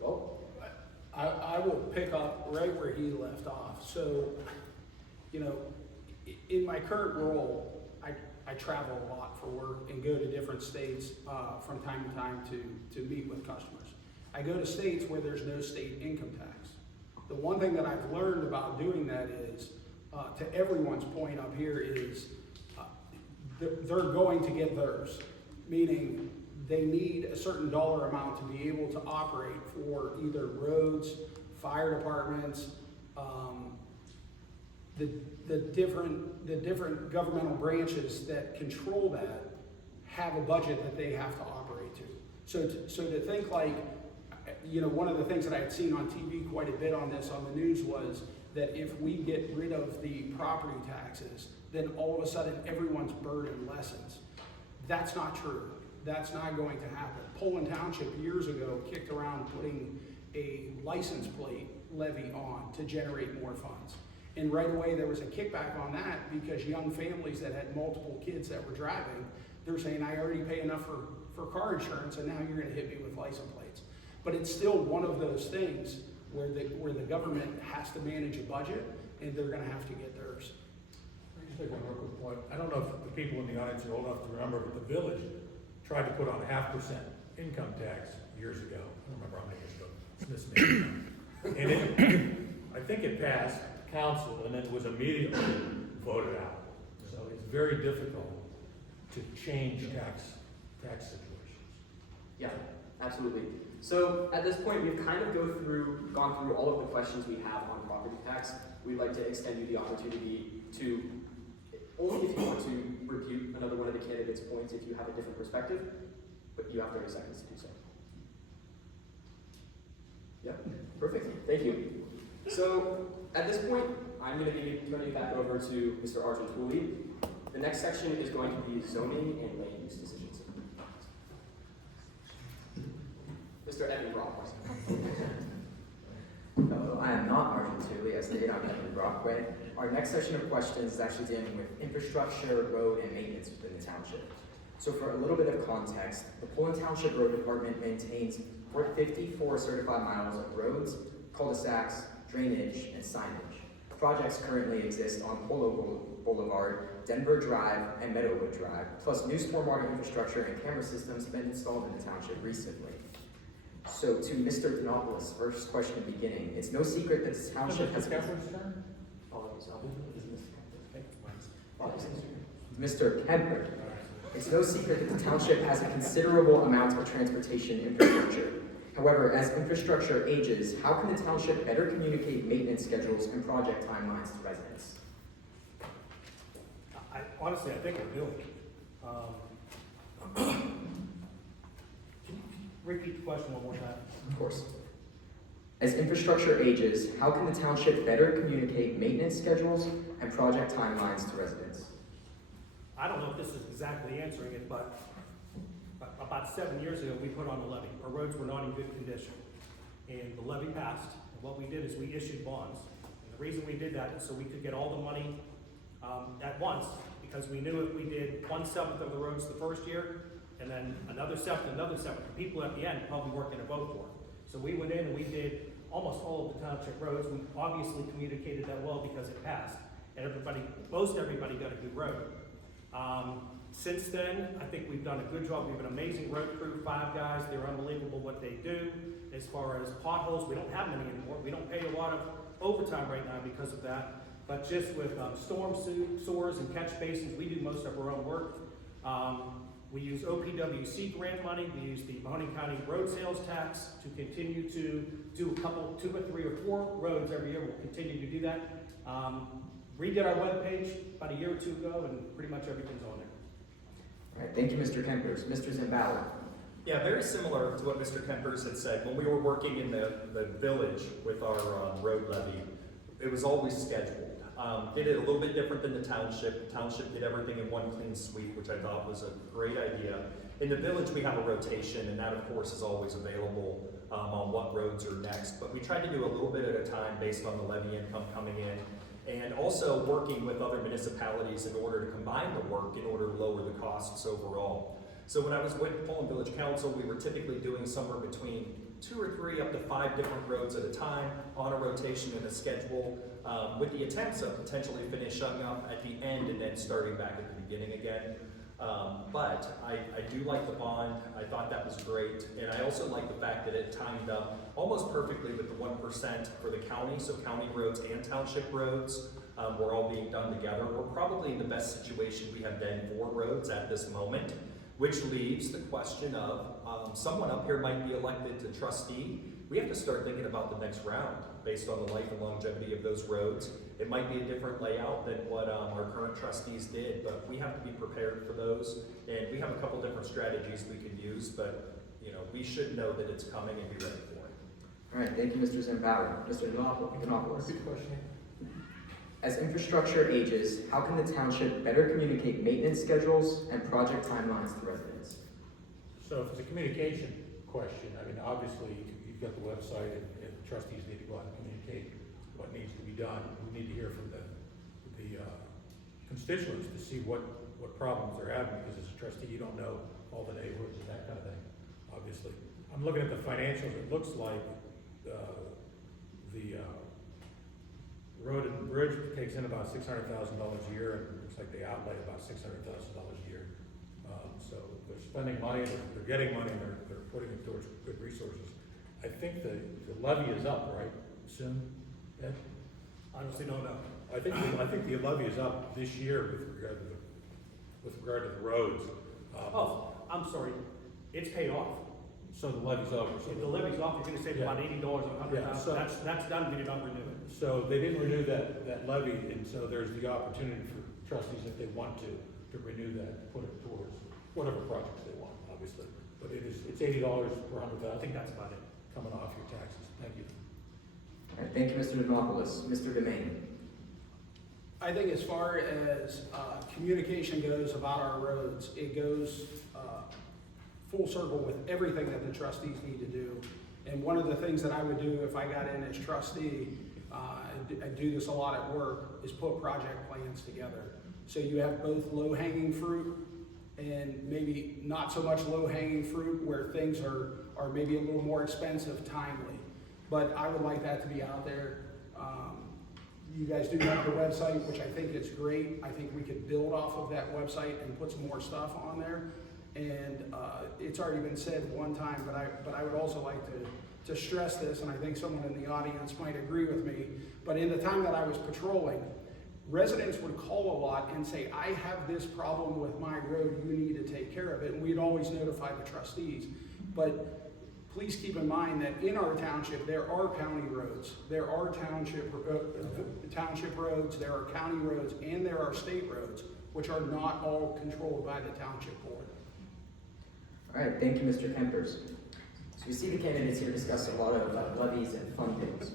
Well, I will pick up right where he left off. So, in my current role, I travel a lot for work and go to different states from time to time to meet with customers. I go to states where there's no state income tax. The one thing that I've learned about doing that is, to everyone's point up here, is they're going to get theirs, meaning they need a certain dollar amount to be able to operate for either roads, fire departments, the different governmental branches that control that have a budget that they have to operate to. So to think like, one of the things that I had seen on TV quite a bit on this on the news was that if we get rid of the property taxes, then all of a sudden everyone's burden lessens. That's not true. That's not going to happen. Poland Township years ago kicked around putting a license plate levy on to generate more funds. And right away there was a kickback on that because young families that had multiple kids that were driving, they're saying, I already pay enough for car insurance and now you're gonna hit me with license plates. But it's still one of those things where the government has to manage a budget and they're gonna have to get theirs. Let me just make one real quick point. I don't know if the people in the audience are old enough to remember, but the village tried to put on a 0.5% income tax years ago. I don't remember how many years ago. Smith's name. And I think it passed. council and then was immediately voted out. So it's very difficult to change tax situations. Yeah, absolutely. So at this point, we've kind of gone through all of the questions we have on property tax. We'd like to extend you the opportunity to, only if you want to refute another one of the candidates' points if you have a different perspective, but you have 30 seconds to do so. Yep, perfect, thank you. So at this point, I'm going to be turning it back over to Mr. Argentuli. The next section is going to be zoning and land use decisions. Mr. Evan Brock. Hello, I am not Argentuli, as stated, I'm Evan Brockway. Our next session of questions is actually dealing with infrastructure, road, and maintenance within the township. So for a little bit of context, the Poland Township Road Department maintains 54 certified miles of roads, cul-de-sacs, drainage, and signage. Projects currently exist on Polo Boulevard, Denver Drive, and Meadowwood Drive, plus new stormwater infrastructure and camera systems have been installed in the township recently. So to Mr. Denopoulos, first question at the beginning. It's no secret that the township has... Mr. Kemper, it's no secret that the township has a considerable amount of transportation infrastructure. However, as infrastructure ages, how can the township better communicate maintenance schedules and project timelines to residents? Honestly, I think we're doing it. Can you repeat the question one more time? Of course. As infrastructure ages, how can the township better communicate maintenance schedules and project timelines to residents? I don't know if this is exactly answering it, but about 7 years ago, we put on a levy. Our roads were not in good condition. And the levy passed, and what we did is we issued bonds. And the reason we did that is so we could get all the money at once, because we knew if we did 1/7 of the roads the first year, and then another seventh, the people at the end probably weren't gonna vote for it. So we went in and we did almost all of the township roads. We obviously communicated that well because it passed. And most everybody got a good road. Since then, I think we've done a good job. We have an amazing road crew, 5 guys. They're unbelievable what they do. As far as potholes, we don't have many anymore. We don't pay a lot of overtime right now because of that. But just with storm sewers and catch basins, we do most of our own work. We use OPWC grant money. We use the Mahoning County road sales tax to continue to do 2 or 3 or 4 roads every year. We'll continue to do that. Redid our webpage about a year or 2 ago, and pretty much everything's on there. All right, thank you, Mr. Kempers. Mr. Zambala. Yeah, very similar to what Mr. Kempers had said. When we were working in the village with our road levy, it was always scheduled. Did it a little bit different than the township. The township did everything in one clean sweep, which I thought was a great idea. In the village, we have a rotation, and that, of course, is always available on what roads are next. But we tried to do a little bit at a time based on the levy income coming in, and also working with other municipalities in order to combine the work in order to lower the costs overall. So when I was with Poland Village Council, we were typically doing somewhere between 2 or 3 up to 5 different roads at a time on a rotation and a schedule, with the attempts of potentially finishing up at the end and then starting back at the beginning again. But I do like the bond. I thought that was great. And I also like the fact that it timed up almost perfectly with the 1% for the county. So county roads and township roads were all being done together. We're probably in the best situation we have been for roads at this moment, which leaves the question of someone up here might be elected to trustee. We have to start thinking about the next round based on the life and longevity of those roads. It might be a different layout than what our current trustees did, but we have to be prepared for those. And we have a couple different strategies we can use, but we should know that it's coming and be ready for it. All right, thank you, Mr. Zambala. Mr. Denopoulos. Repeat the question. As infrastructure ages, how can the township better communicate maintenance schedules and project timelines to residents? So if it's a communication question, I mean, obviously, you've got the website, and trustees need to go out and communicate what needs to be done. We need to hear from the constituents to see what problems they're having, because as a trustee, you don't know all the neighborhoods and that kind of thing, obviously. I'm looking at the financials. It looks like the road and bridge takes in about $600,000 a year, and it looks like they outlay about $600,000 a year. So they're spending money, they're getting money, and they're putting it towards good resources. I think the levy is up, right, soon, Ed? Honestly, don't know. I think the levy is up this year with regard to the roads. Oh, I'm sorry, it's paid off. So the levy's over. If the levy's off, you're gonna save about $80 on Yeah, so- $100,000. That's done, we did not renew it. So they didn't renew that levy, and so there's the opportunity for trustees, if they want to renew that, put it towards whatever projects they want, obviously. But it's $80 per I 100,000 think that's about it. coming off your taxes. Thank you. All right, thank you, Mr. Demopoulos. Mr. Demain. I think as far as communication goes about our roads, it goes full circle with everything that the trustees need to do. And one of the things that I would do if I got in as trustee, I do this a lot at work, is put project plans together. So you have both low-hanging fruit and maybe not so much low-hanging fruit where things are maybe a little more expensive, timely. But I would like that to be out there. You guys do have the website, which I think is great. I think we could build off of that website and put some more stuff on there. And it's already been said one time, but I would also like to stress this, and I think someone in the audience might agree with me. But in the time that I was patrolling, residents would call a lot and say, I have this problem with my road, you need to take care of it. And we'd always notify the trustees. But please keep in mind that in our township, there are county roads, there are township roads, there are county roads, and there are state roads, which are not all controlled by the township board. All right, thank you, Mr. Kempers. So we see the candidates here discuss a lot of levies and fundings.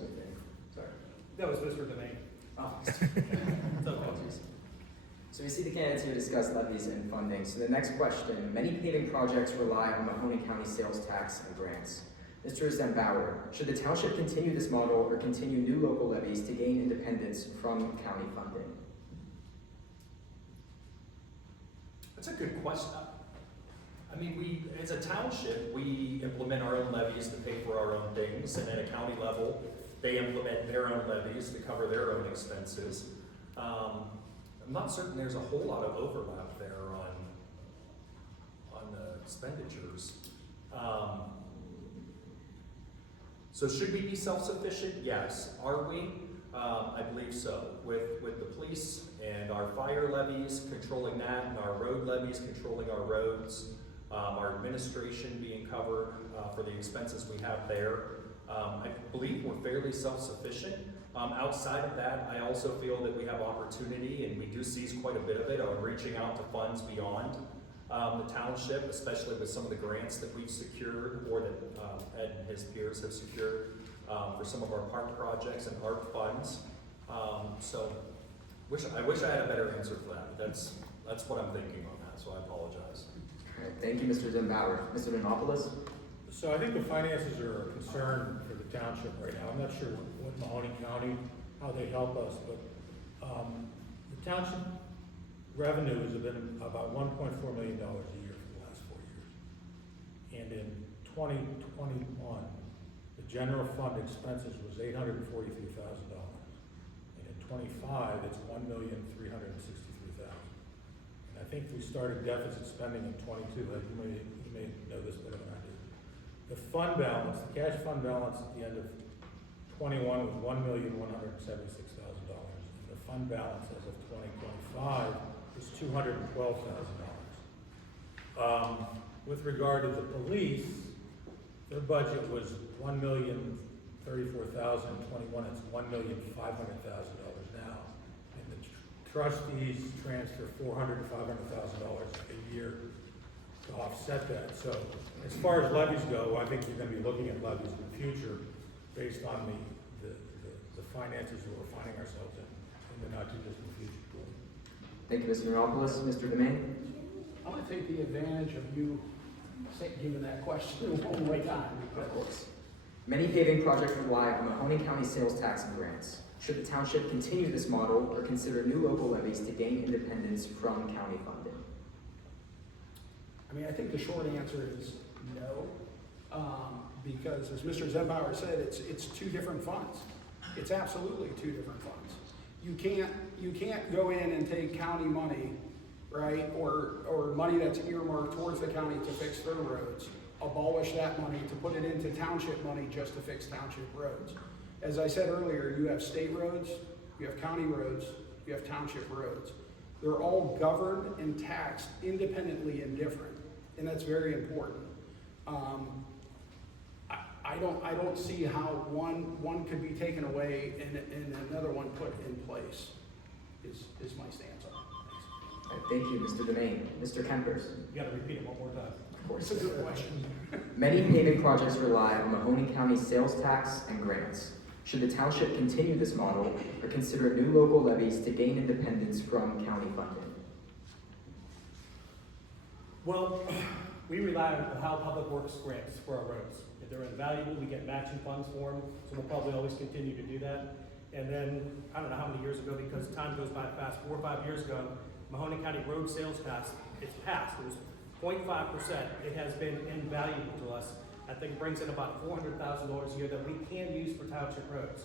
Sorry. That was Mr. Demain. Oh. It's okay. Apologies. So we see the candidates here discuss levies and funding. So the next question, many paving projects rely on Mahoney County sales tax and grants. Mr. Zembauer, should the township continue this model or continue new local levies to gain independence from county funding? That's a good question. I mean, we, as a township, we implement our own levies to pay for our own things, and at a county level, they implement their own levies to cover their own expenses. I'm not certain there's a whole lot of overlap there on the expenditures. So should we be self-sufficient? Yes. Are we? I believe so. With the police and our fire levies, controlling that, and our road levies, controlling our roads, our administration being covered for the expenses we have there. I believe we're fairly self-sufficient. Outside of that, I also feel that we have opportunity, and we do seize quite a bit of it on reaching out to funds beyond the township, especially with some of the grants that we've secured or that Ed and his peers have secured for some of our park projects and art funds. So I wish I had a better answer for that. That's what I'm thinking on that, so I apologize. All right, thank you, Mr. Zembauer. Mr. Demopoulos? So I think the finances are a concern for the township right now. I'm not sure what Mahoney County, how they help us, but the township revenues have been about $1.4 million a year for the last 4 years. And in 2021, the general fund expenses was $843,000. And in 25, it's $1,363,000. And I think we started deficit spending in 22. You may know this better than I do. The fund balance, the cash fund balance at the end of 21 was $1,176,000. And the fund balance as of 2025 is $212,000. With regard to the police, their budget was $1,034,021. It's $1,500,000 now. And the trustees transfer $400,000 and $500,000 a year to offset that. So as far as levies go, I think you're going to be looking at levies in the future based on the finances that we're finding ourselves in the not too distant future. Thank you, Mr. Demopoulos. Mr. Demain? I want to take the advantage of you giving that question one more time. Of course. Many paving projects rely on Mahoney County sales tax and grants. Should the township continue this model or consider new local levies to gain independence from county funding? I mean, I think the short answer is no, because as Mr. Zembauer said, it's two different funds. It's absolutely two different funds. You can't go in and take county money, right, or money that's earmarked towards the county to fix their roads, abolish that money to put it into township money just to fix township roads. As I said earlier, you have state roads, you have county roads, you have township roads. They're all governed and taxed independently and different, and that's very important. I don't see how one could be taken away and another one put in place, is my stance on it. All right, thank you, Mr. Domain. Mr. Kempers. You gotta repeat it one more time. Of course. It's a good question. Many paving projects rely on Mahoning County sales tax and grants. Should the township continue this model or consider new local levies to gain independence from county funding? Well, we rely on how Public Works grants for our roads. If they're invaluable, we get matching funds for them, so we'll probably always continue to do that. And then, I don't know how many years ago, because time goes by fast, 4 or 5 years ago, Mahoning County road sales tax, it's passed. It was 0.5%. It has been invaluable to us. I think it brings in about $400,000 a year that we can use for township roads.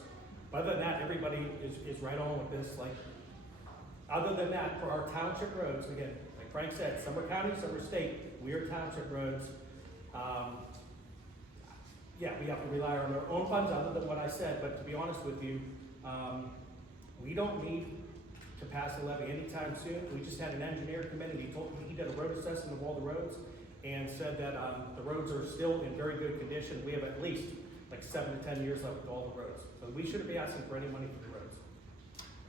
But other than that, everybody is right on with this. Like, other than that, for our township roads, again, like Frank said, some are county, some are state. We are township roads. Yeah, we have to rely on our own funds, other than what I said. But to be honest with you, we don't need to pass a levy anytime soon. We just had an engineer come in and he did a road assessment of all the roads and said that the roads are still in very good condition. We have at least like 7 to 10 years left with all the roads. So we shouldn't be asking for any money for the roads.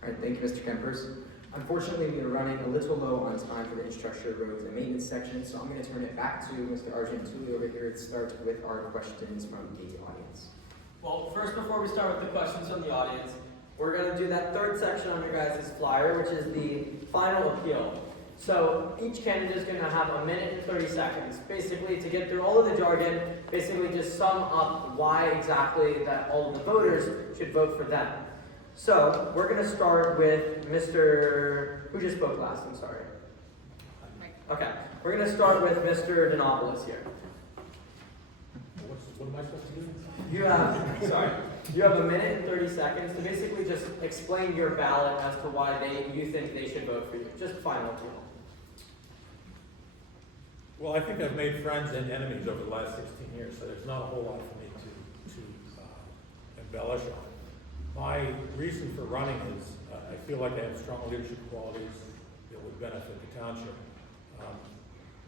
All right, thank you, Mr. Kempers. Unfortunately, we are running a little low on time for the infrastructure, roads, and maintenance section, so I'm going to turn it back to Mr. Argentulli over here to start with our questions from the audience. Well, first, before we start with the questions from the audience, we're going to do that third section on your guys' flyer, which is the final appeal. So each candidate is going to have 1 minute and 30 seconds, basically to get through all of the jargon, basically just sum up why exactly that all of the voters should vote for them. So we're going to start with Mr. Who just spoke last? I'm sorry. Okay, we're going to start with Mr. Denopoulos here. What am I supposed to do? You have 1 minute and 30 seconds to basically just explain your ballot as to why you think they should vote for you. Just final appeal. Well, I think I've made friends and enemies over the last 16 years, so there's not a whole lot for me to embellish on. My reason for running is I feel like I have strong leadership qualities that would benefit the township.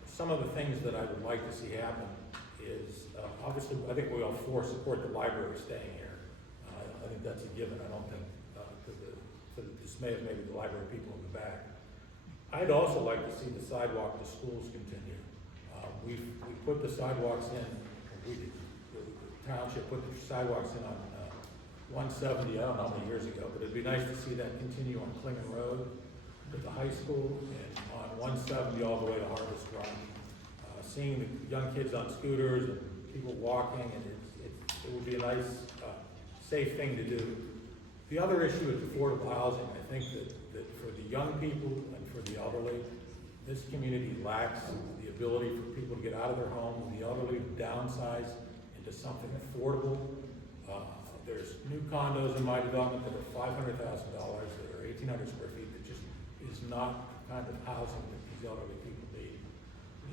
Some of the things that I would like to see happen is, obviously, I think we all four support the library staying here. I think that's a given. I don't think, to the dismay of maybe the library people in the back. I'd also like to see the sidewalk to schools continue. We put the sidewalks in, the township put the sidewalks in on 170, I don't know how many years ago, but it'd be nice to see that continue on Klingon Road to the high school and on 170 all the way to Harvest Run. Seeing the young kids on scooters and people walking, and it would be a nice, safe thing to do. The other issue is affordable housing. I think that for the young people and for the elderly, this community lacks the ability for people to get out of their homes, the elderly to downsize into something affordable. There's new condos in my development that are $500,000, that are 1,800 square feet, that just is not the kind of housing that these elderly people need.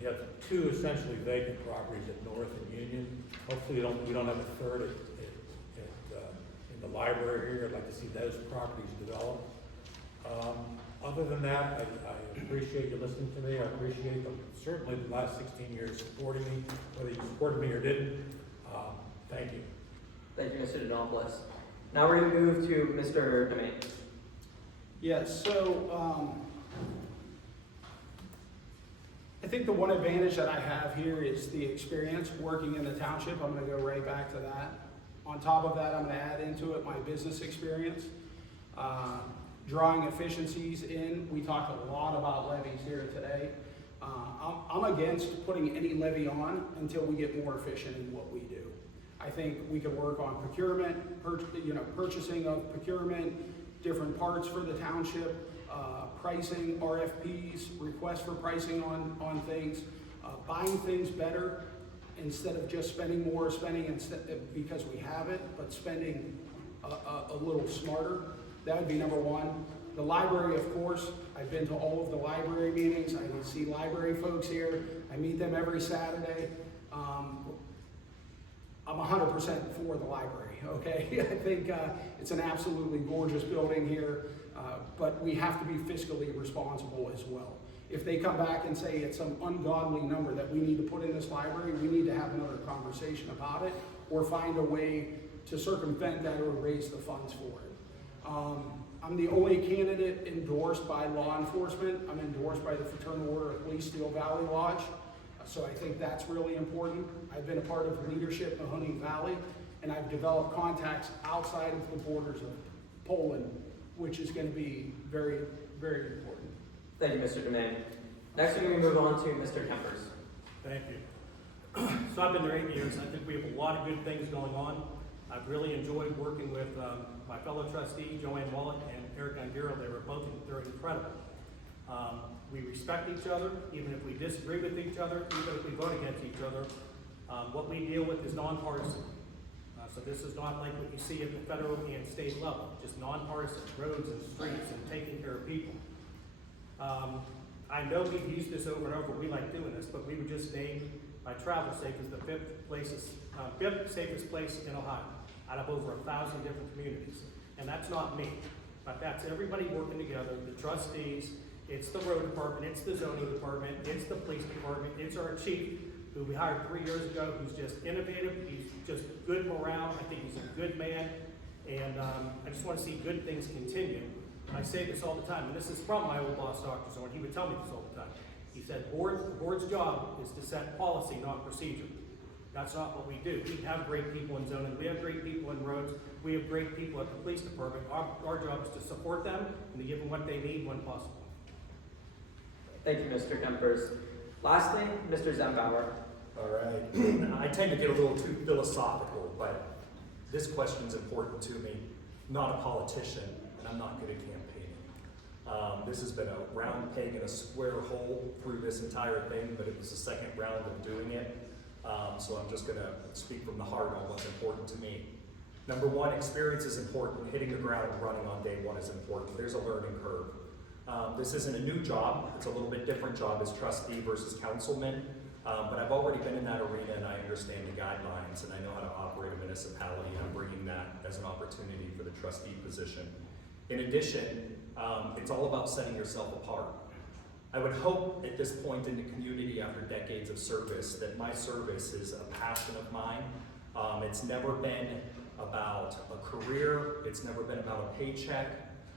We have 2 essentially vacant properties at North and Union. Hopefully we don't have a third in the library here. I'd like to see those properties develop. Other than that, I appreciate you listening to me. I appreciate certainly the last 16 years supporting me, whether you supported me or didn't. Thank you. Thank you, Mr. Denopoulos. Now we're going to move to Mr. Domain. Yes, so I think the one advantage that I have here is the experience working in the township. I'm going to go right back to that. On top of that, I'm going to add into it my business experience, drawing efficiencies in. We talked a lot about levies here today. I'm against putting any levy on until we get more efficient in what we do. I think we could work on procurement, purchasing of procurement, different parts for the township, pricing, RFPs, requests for pricing on things, buying things better instead of just spending more, because we have it, but spending a little smarter. That would be number one. The library, of course, I've been to all of the library meetings. I see library folks here. I meet them every Saturday. I'm 100% for the library, okay? I think it's an absolutely gorgeous building here, but we have to be fiscally responsible as well. If they come back and say it's some ungodly number that we need to put in this library, we need to have another conversation about it or find a way to circumvent that or raise the funds for it. I'm the only candidate endorsed by law enforcement. I'm endorsed by the Fraternal Order of Police Steel Valley Lodge. So I think that's really important. I've been a part of leadership in Hunting Valley, and I've developed contacts outside of the borders of Poland, which is going to be very, very important. Thank you, Mr. Domain. Next, we're going to move on to Mr. Kempers. Thank you. So I've been there 8 years. I think we have a lot of good things going on. I've really enjoyed working with my fellow trustee, Joanne Wallet and Eric Angiro. They're incredible. We respect each other, even if we disagree with each other, even if we vote against each other. What we deal with is nonpartisan. So this is not like what you see at the federal and state level, just nonpartisan roads and streets and taking care of people. I know we've used this over and over. We like doing this, but we were just named by TravelSafe as the fifth safest place in Ohio out of over 1,000 different communities. And that's not me, but that's everybody working together, the trustees, it's the road department, it's the zoning department, it's the police department, it's our chief, who we hired 3 years ago, who's just innovative, he's just good morale, I think he's a good man, and I just want to see good things continue. I say this all the time, and this is from my old boss, Dr. Zorn. He would tell me this all the time. He said, the board's job is to set policy, not procedure. That's not what we do. We have great people in zoning. We have great people in roads. We have great people at the police department. Our job is to support them and to give them what they need when possible. Thank you, Mr. Kempers. Lastly, Mr. Zembauer. All right. I tend to get a little too philosophical, but this question's important to me. I'm not a politician, and I'm not good at campaigning. This has been a round peg in a square hole through this entire thing, but it was the second round of doing it. So I'm just going to speak from the heart on what's important to me. Number one, experience is important. Hitting the ground running on day one is important. There's a learning curve. This isn't a new job. It's a little bit different job as trustee versus councilman. But I've already been in that arena and I understand the guidelines and I know how to operate a municipality, and I'm bringing that as an opportunity for the trustee position. In addition, it's all about setting yourself apart. I would hope at this point in the community after decades of service that my service is a passion of mine. It's never been about a career. It's never been about a paycheck.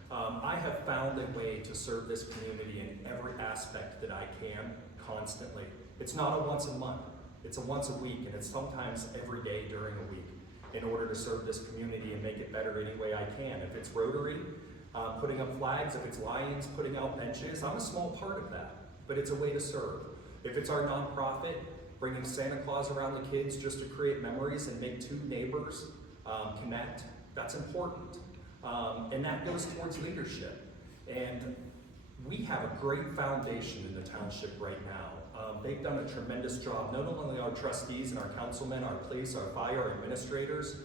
I have found a way to serve this community in every aspect that I can constantly. It's not a once a month, it's a once a week, and it's sometimes every day during a week in order to serve this community and make it better any way I can. If it's Rotary, putting up flags, if it's Lions, putting out benches, I'm a small part of that, but it's a way to serve. If it's our nonprofit, bringing Santa Claus around the kids just to create memories and make two neighbors connect, that's important. And that goes towards leadership. And we have a great foundation in the township right now. They've done a tremendous job, not only our trustees and our councilmen, our police, our fire, our administrators.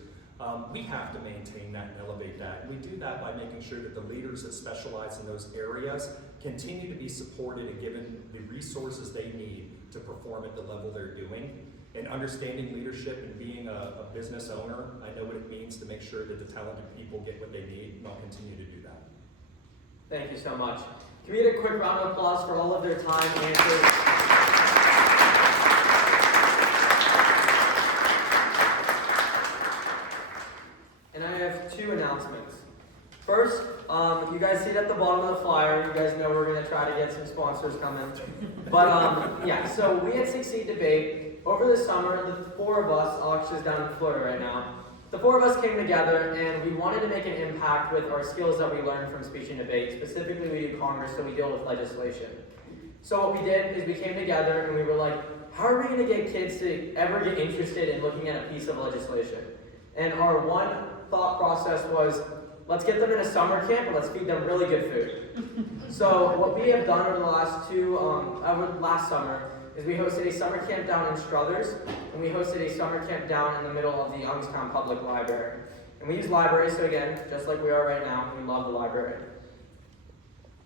We have to maintain that and elevate that. And we do that by making sure that the leaders that specialize in those areas continue to be supported and given the resources they need to perform at the level they're doing. And understanding leadership and being a business owner, I know what it means to make sure that the talented people get what they need, and I'll continue to do that. Thank you so much. Can we get a quick round of applause for all of their time and answers? And I have two announcements. First, you guys see it at the bottom of the flyer. You guys know we're going to try to get some sponsors coming. But yeah, so we at 6-8 Debate, over the summer, the four of us, Alex is down in Florida right now, the four of us came together and we wanted to make an impact with our skills that we learned from speech and debate. Specifically, we do Congress, so we deal with legislation. So what we did is we came together and we were like, how are we going to get kids to ever get interested in looking at a piece of legislation? And our one thought process was, let's get them in a summer camp and let's feed them really good food. So what we have done over the last summer is we hosted a summer camp down in Struthers, and we hosted a summer camp down in the middle of the Youngstown Public Library. And we use libraries, so again, just like we are right now, we love the library.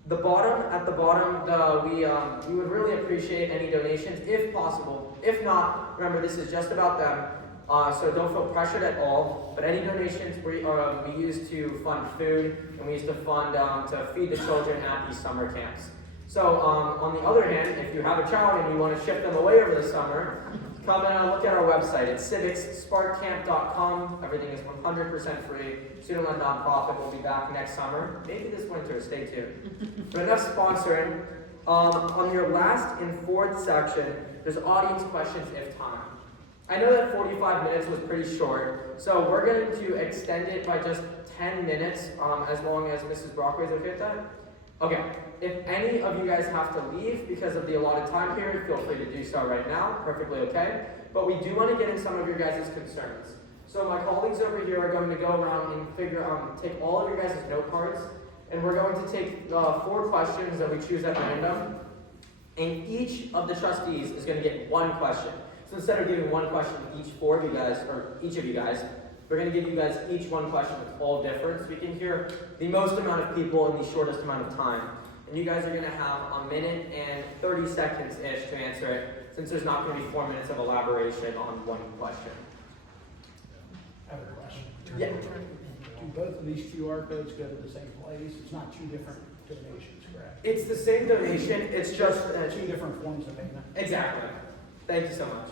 At the bottom, we would really appreciate any donations if possible. If not, remember this is just about them. So don't feel pressured at all, but any donations we use to fund food, and we use to fund to feed the children at these summer camps. So on the other hand, if you have a child and you want to ship them away over the summer, come and look at our website. It's civicssparkcamp.com. Everything is 100% free. Student-led nonprofit will be back next summer, maybe this winter. Stay tuned. But enough sponsoring. On your last and fourth section, there's audience questions if time. I know that 45 minutes was pretty short, so we're going to extend it by just 10 minutes, as long as Mrs. Brockway is okay with that. Okay, if any of you guys have to leave because of the allotted time period, feel free to do so right now, perfectly okay. But we do want to get in some of your guys' concerns. So my colleagues over here are going to go around and take all of your guys' note cards, and we're going to take 4 questions that we choose at random, and each of the trustees is going to get 1 question. So instead of giving 1 question to each of you guys, we're going to give you guys each 1 question that's all different, so we can hear the most amount of people in the shortest amount of time. And you guys are going to have 1 minute and 30 seconds-ish to answer it, since there's not going to be 4 minutes of elaboration on 1 question. I have a question. Yeah. Do both of these QR codes go to the same place? It's not 2 different donations, correct? It's the same donation, it's just... 2 different forms of payment? Exactly. Thank you so much.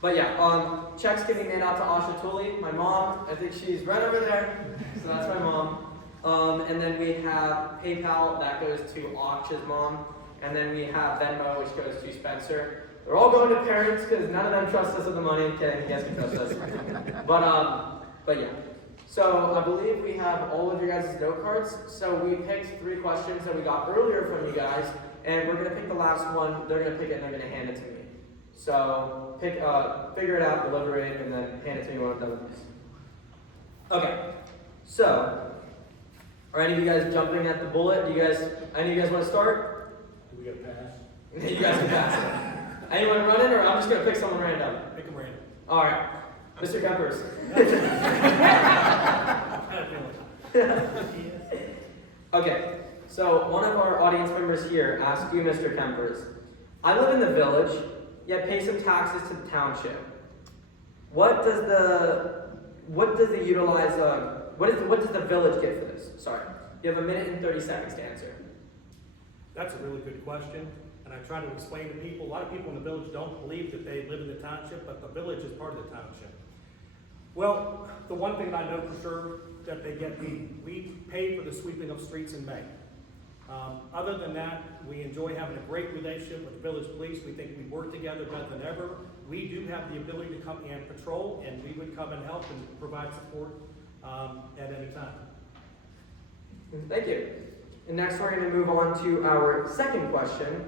But yeah, checks getting made out to Asha Tully, my mom. I think she's right over there. So that's my mom. And then we have PayPal, that goes to Asha's mom. And then we have Venmo, which goes to Spencer. They're all going to parents because none of them trust us with the money. Okay, you guys can trust us. But yeah. So I believe we have all of your guys' note cards. So we picked 3 questions that we got earlier from you guys. And we're going to pick the last one. They're going to pick it and they're going to hand it to me. So figure it out, deliver it, and then hand it to me when I'm done with this. Okay. So, are any of you guys jumping at the bullet? Any of you guys want to start? Do we get a pass? You guys can pass it. Anyone running, or I'm just going to pick someone random? Pick them random. All right. Mr. Kempers. Okay. So, one of our audience members here asked you, Mr. Kempers, I live in the village, yet pay some taxes to the township. What does the village get for this? Sorry. You have 1 minute and 30 seconds to answer. That's a really good question, and I try to explain to people, a lot of people in the village don't believe that they live in the township, but the village is part of the township. Well, the one thing I know for sure that they get, we pay for the sweeping of streets in May. Other than that, we enjoy having a great relationship with the village police. We think we work together better than ever. We do have the ability to come and patrol, and we would come and help and provide support at any time. Thank you. And next we're going to move on to our second question.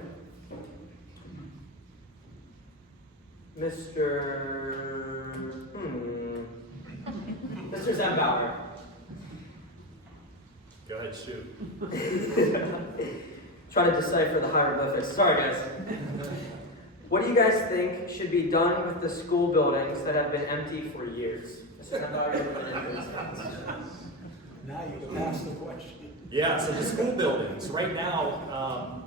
Mr. Zembauer. Go ahead, shoot. Try to decipher the hieroglyphics. Sorry, guys. What do you guys think should be done with the school buildings that have been empty for years? Mr. Zembauer, you have 1 minute and 30 seconds. Now you can ask the question. Yeah, so the school buildings, right now,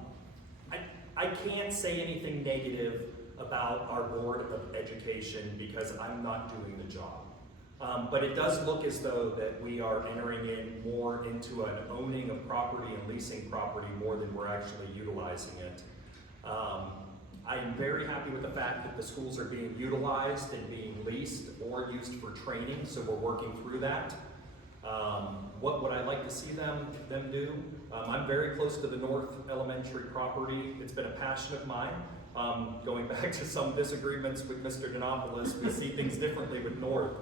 I can't say anything negative about our Board of Education because I'm not doing the job. But it does look as though that we are entering in more into an owning of property and leasing property more than we're actually utilizing it. I am very happy with the fact that the schools are being utilized and being leased or used for training, so we're working through that. What would I like to see them do? I'm very close to the North Elementary property. It's been a passion of mine. Going back to some disagreements with Mr. Denopoulos, we see things differently with North.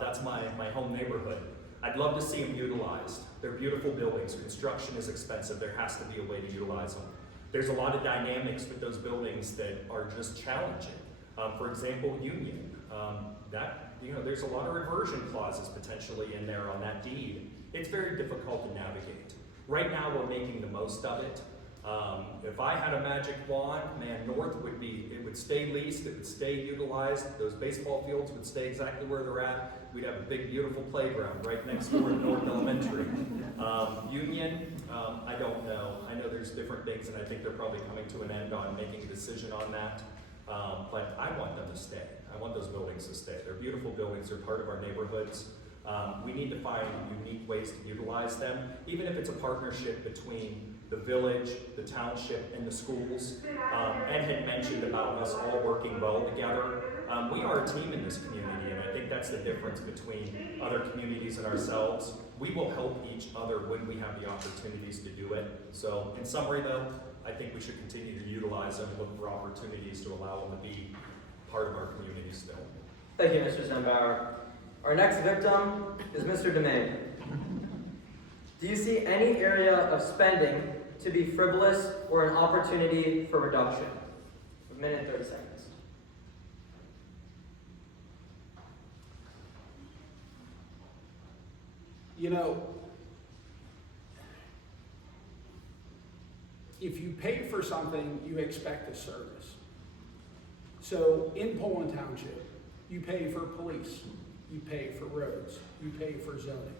That's my home neighborhood. I'd love to see them utilized. They're beautiful buildings. Construction is expensive. There has to be a way to utilize them. There's a lot of dynamics with those buildings that are just challenging. For example, Union. There's a lot of reversion clauses potentially in there on that deed. It's very difficult to navigate. Right now, we're making the most of it. If I had a magic wand, man, North would stay leased, it would stay utilized, those baseball fields would stay exactly where they're at. We'd have a big, beautiful playground right next door to North Elementary. Union, I don't know. I know there's different things, and I think they're probably coming to an end on making a decision on that. But I want them to stay. I want those buildings to stay. They're beautiful buildings. They're part of our neighborhoods. We need to find unique ways to utilize them, even if it's a partnership between the village, the township, and the schools. Ed had mentioned about us all working well together. We are a team in this community, and I think that's the difference between other communities and ourselves. We will help each other when we have the opportunities to do it. So in summary though, I think we should continue to utilize them and look for opportunities to allow them to be part of our community still. Thank you, Mr. Zembauer. Our next victim is Mr. Demain. Do you see any area of spending to be frivolous or an opportunity for reduction? A minute and 30 seconds. You know, if you pay for something, you expect a service. So in Poland Township, you pay for police, you pay for roads, you pay for zoning.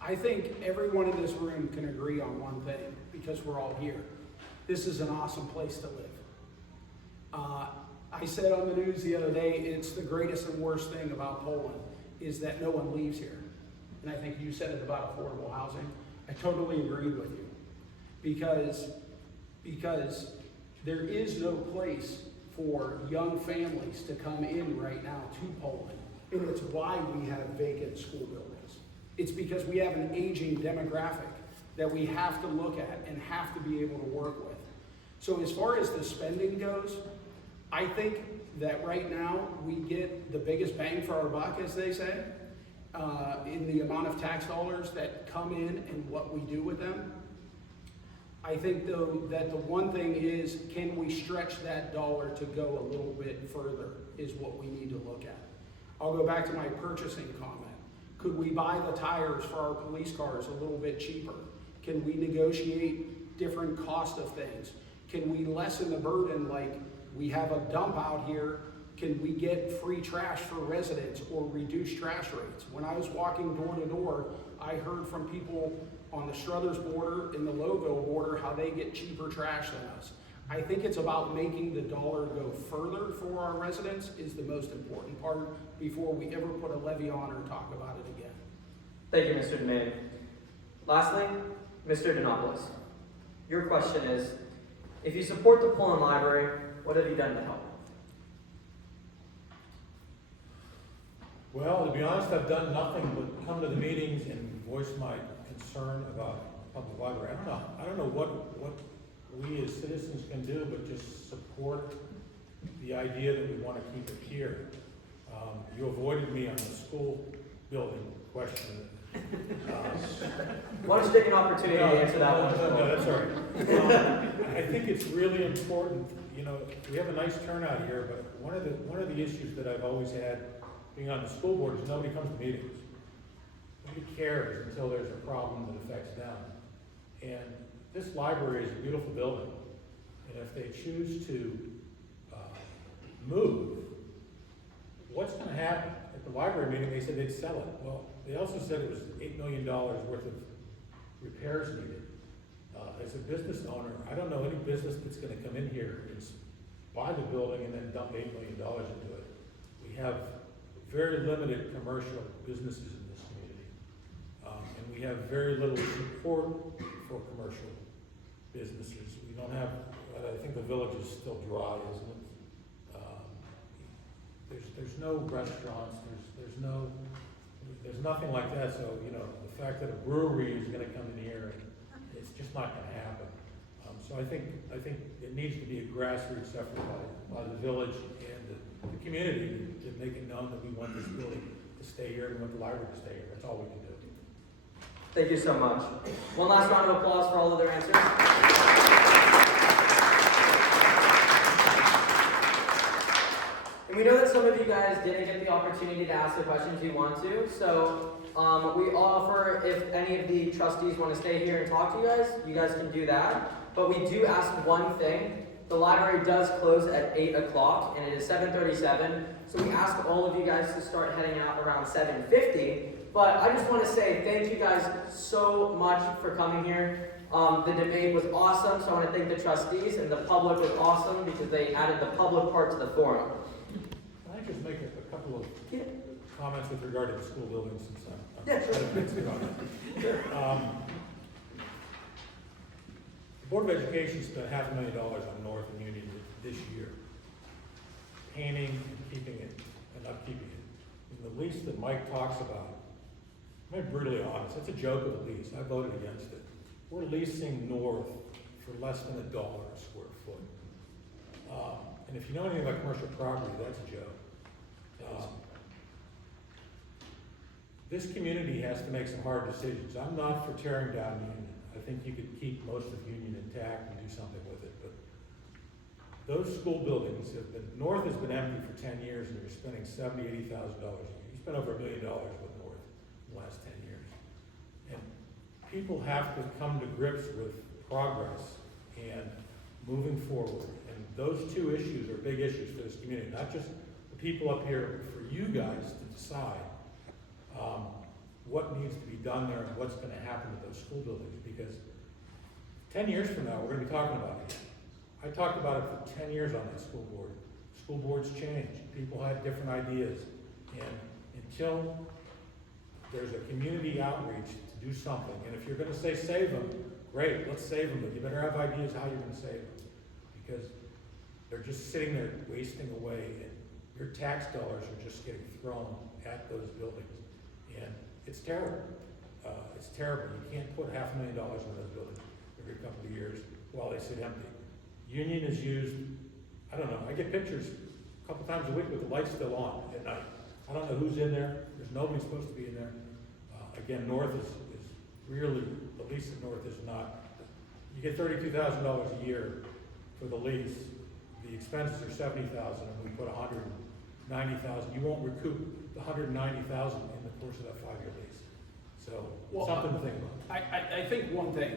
I think everyone in this room can agree on one thing, because we're all here. This is an awesome place to live. I said on the news the other day, it's the greatest and worst thing about Poland is that no one leaves here. And I think you said it about affordable housing. I totally agree with you. Because there is no place for young families to come in right now to Poland. And it's why we have vacant school buildings. It's because we have an aging demographic that we have to look at and have to be able to work with. So as far as the spending goes, I think that right now we get the biggest bang for our buck, as they say, in the amount of tax dollars that come in and what we do with them. I think though that the one thing is, can we stretch that dollar to go a little bit further is what we need to look at. I'll go back to my purchasing comment. Could we buy the tires for our police cars a little bit cheaper? Can we negotiate different cost of things? Can we lessen the burden, like we have a dump out here? Can we get free trash for residents or reduce trash rates? When I was walking door to door, I heard from people on the Struthers border and the Lowville border how they get cheaper trash than us. I think it's about making the dollar go further for our residents is the most important part before we ever put a levy on or talk about it again. Thank you, Mr. Demain. Lastly, Mr. Donopoulos. Your question is, if you support the Poland Library, what have you done to help? Well, to be honest, I've done nothing but come to the meetings and voice my concern about the public library. I don't know what we as citizens can do, but just support the idea that we want to keep it here. You avoided me on the school building question. Why don't you take an opportunity to answer that one? No, that's all right. I think it's really important, you know, we have a nice turnout here, but one of the issues that I've always had being on the school board is nobody comes to meetings. Nobody cares until there's a problem that affects them. And this library is a beautiful building. And if they choose to move, what's going to happen? At the library meeting, they said they'd sell it. Well, they also said it was $8 million worth of repairs needed. As a business owner, I don't know any business that's going to come in here and buy the building and then dump $8 million into it. We have very limited commercial businesses in this community. And we have very little support for commercial businesses. We don't have, I think the village is still dry, isn't it? There's no restaurants, there's nothing like that. So, you know, the fact that a brewery is gonna come in here, it's just not gonna happen. So I think it needs to be a grassroots effort by the village and the community to make it known that we want this building to stay here and we want the library to stay here. That's all we can do. Thank you so much. One last round of applause for all of their answers. And we know that some of you guys didn't get the opportunity to ask the questions you want to, so we offer, if any of the trustees want to stay here and talk to you guys can do that. But we do ask one thing. The library does close at 8 o'clock, and it is 7:37, so we ask all of you guys to start heading out around 7:50. But I just want to say thank you guys so much for coming here. The debate was awesome, so I want to thank the trustees, and the public was awesome because they added the public part to the forum. Can I just make a couple of Yeah. comments with regard to the school buildings since I'm Yeah, sure. kind of mixed on it? Sure. The Board of Education spent $500,000 on North and Union this year, painting and keeping it and upkeeping it. And the lease that Mike talks about, I'm being brutally honest, it's a joke of a lease. I voted against it. We're leasing North for less than $1 a square foot. And if you know anything about commercial property, that's a joke. This community has to make some hard decisions. I'm not for tearing down Union. I think you could keep most of Union intact and do something with it, but those school buildings have been, North has been empty for 10 years and you're spending $70,000, $80,000 a year. You spent over $1 million with North in the last 10 years. And people have to come to grips with progress and moving forward. And those two issues are big issues for this community, not just the people up here, but for you guys to decide what needs to be done there and what's going to happen to those school buildings, because 10 years from now, we're going to be talking about it. I talked about it for 10 years on that school board. School boards change. People had different ideas. And until there's a community outreach to do something, and if you're going to say save them, great, let's save them, but you better have ideas how you're going to save them. Because they're just sitting there wasting away, and your tax dollars are just getting thrown at those buildings. And it's terrible. It's terrible. You can't put $500,000 in those buildings every couple of years while they sit empty. Union is used, I don't know, I get pictures a couple times a week with the lights still on at night. I don't know who's in there. There's nobody supposed to be in there. Again, North is really, the lease at North is not, you get $32,000 a year for the lease. The expenses are $70,000 and we put $190,000. You won't recoup the $190,000 in the course of that 5-year lease. So, something to think about. I think one thing,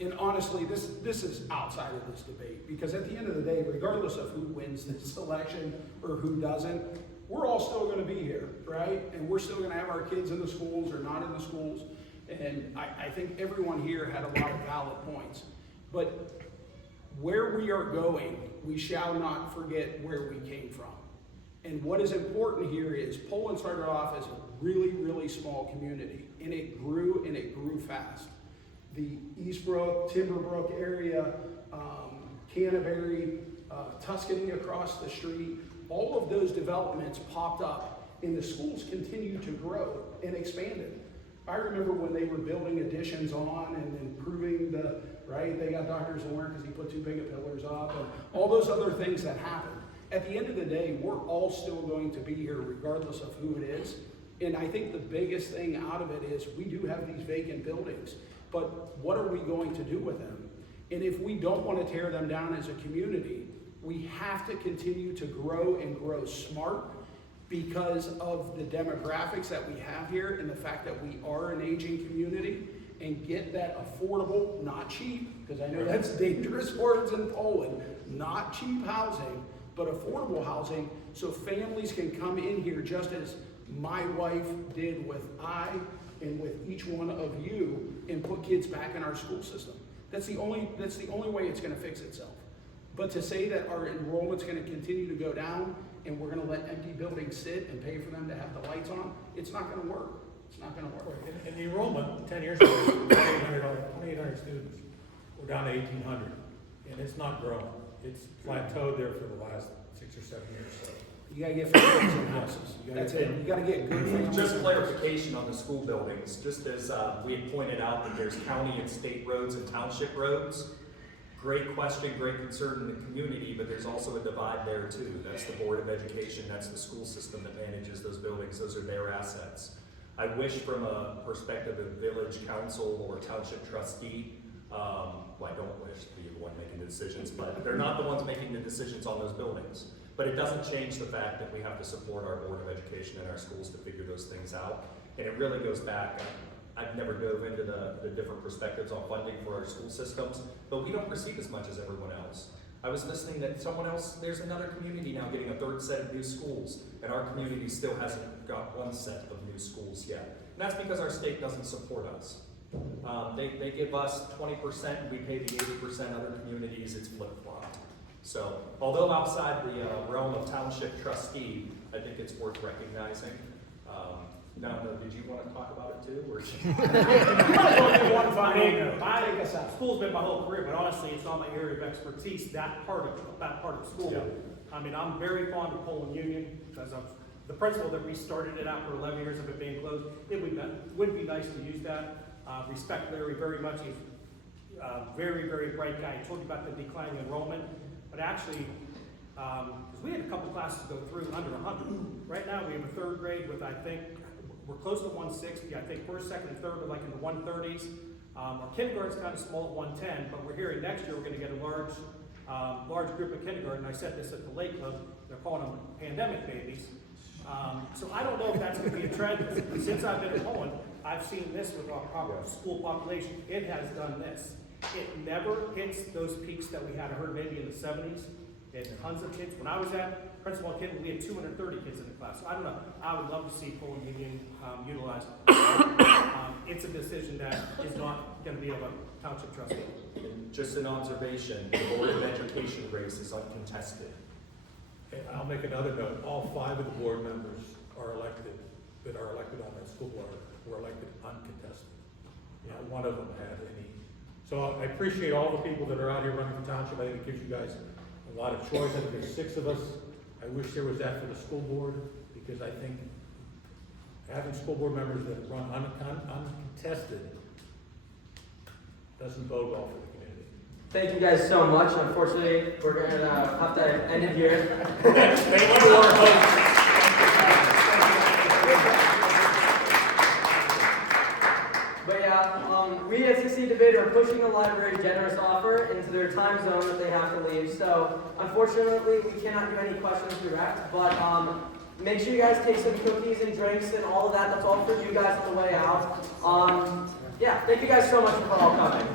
and honestly, this is outside of this debate, because at the end of the day, regardless of who wins this election or who doesn't, we're all still gonna be here, right? And we're still gonna have our kids in the schools or not in the schools. And I think everyone here had a lot of valid points. But where we are going, we shall not forget where we came from. And what is important here is Poland started off as a really, really small community, and it grew fast. The Eastbrook, Timberbrook area, Canterbury, Tuscany across the street, all of those developments popped up, and the schools continued to grow and expanded. I remember when they were building additions on and improving the, right, they got Dr. Zorn because he put too big of pillars up, and all those other things that happened. At the end of the day, we're all still going to be here regardless of who it is. And I think the biggest thing out of it is we do have these vacant buildings, but what are we going to do with them? And if we don't want to tear them down as a community, we have to continue to grow and grow smart because of the demographics that we have here and the fact that we are an aging community, and get that affordable, not cheap, because I know that's dangerous words in Poland, not cheap housing, but affordable housing, so families can come in here just as my wife did with I and with each one of you, and put kids back in our school system. That's the only way it's gonna fix itself. But to say that our enrollment's gonna continue to go down and we're gonna let empty buildings sit and pay for them to have the lights on, it's not gonna work. It's not gonna work. And the enrollment 10 years ago, 2,800 students. We're down to 1,800, and it's not growing. It's plateaued there for the last 6 or 7 years. So. You gotta get families in houses. That's it. You gotta get good families. Just clarification on the school buildings, just as we had pointed out that there's county and state roads and township roads. Great question, great concern in the community, but there's also a divide there too. That's the Board of Education, that's the school system that manages those buildings, those are their assets. I wish from a perspective of village council or township trustee, well, I don't wish to be the one making the decisions, but they're not the ones making the decisions on those buildings. But it doesn't change the fact that we have to support our Board of Education and our schools to figure those things out. And it really goes back, I've never dove into the different perspectives on funding for our school systems, but we don't receive as much as everyone else. I was listening that someone else, there's another community now getting a third set of new schools, and our community still hasn't got one set of new schools yet. And that's because our state doesn't support us. They give us 20%, we pay the 80%, other communities, it's flip-flopped. So, although outside the realm of Township Trustee, I think it's worth recognizing. Now, did you want to talk about it too, or? My school's been my whole career, but honestly, it's not my area of expertise, that part of school. Yeah. I mean, I'm very fond of Poland Union, because I'm the principal that restarted it after 11 years of it being closed. It would be nice to use that. Respect Larry very much. He's a very, very bright guy. He told you about the declining enrollment, but actually, because we had a couple classes go through under 100. Right now, we have a third grade with, I think, we're close to 160. I think first, second, and third are like in the 130s. Our kindergarten's kind of small at 110, but we're hearing next year we're going to get a large group of kindergarten. I said this at the Lake Club. They're calling them pandemic babies. So I don't know if that's going to be a trend. Since I've been in Poland, I've seen this with our school population. It has done this. It never hits those peaks that we had. I heard maybe in the 70s. It had tons of kids. When I was at principal kid, we had 230 kids in the class. So I don't know. I would love to see Poland Union utilized. It's a decision that is not going to be of a township trustee. And just an observation, the Board of Education race is uncontested. And I'll make another note, all 5 of the board members that are elected on that school board were elected uncontested. Not one of them had any. So I appreciate all the people that are out here running the township. I think it gives you guys a lot of choice. I think there's 6 of us. I wish there was that for the school board, because I think having school board members that run uncontested doesn't bode well for the community. Thank you guys so much. Unfortunately, we're going to have to end it here. Thank you, our host. But yeah, we at 60 Debate are pushing the library generous offer into their time zone that they have to leave. So unfortunately, we cannot do any questions direct, but make sure you guys take some cookies and drinks and all of that. That's all for you guys on the way out. Yeah, thank you guys so much for all coming.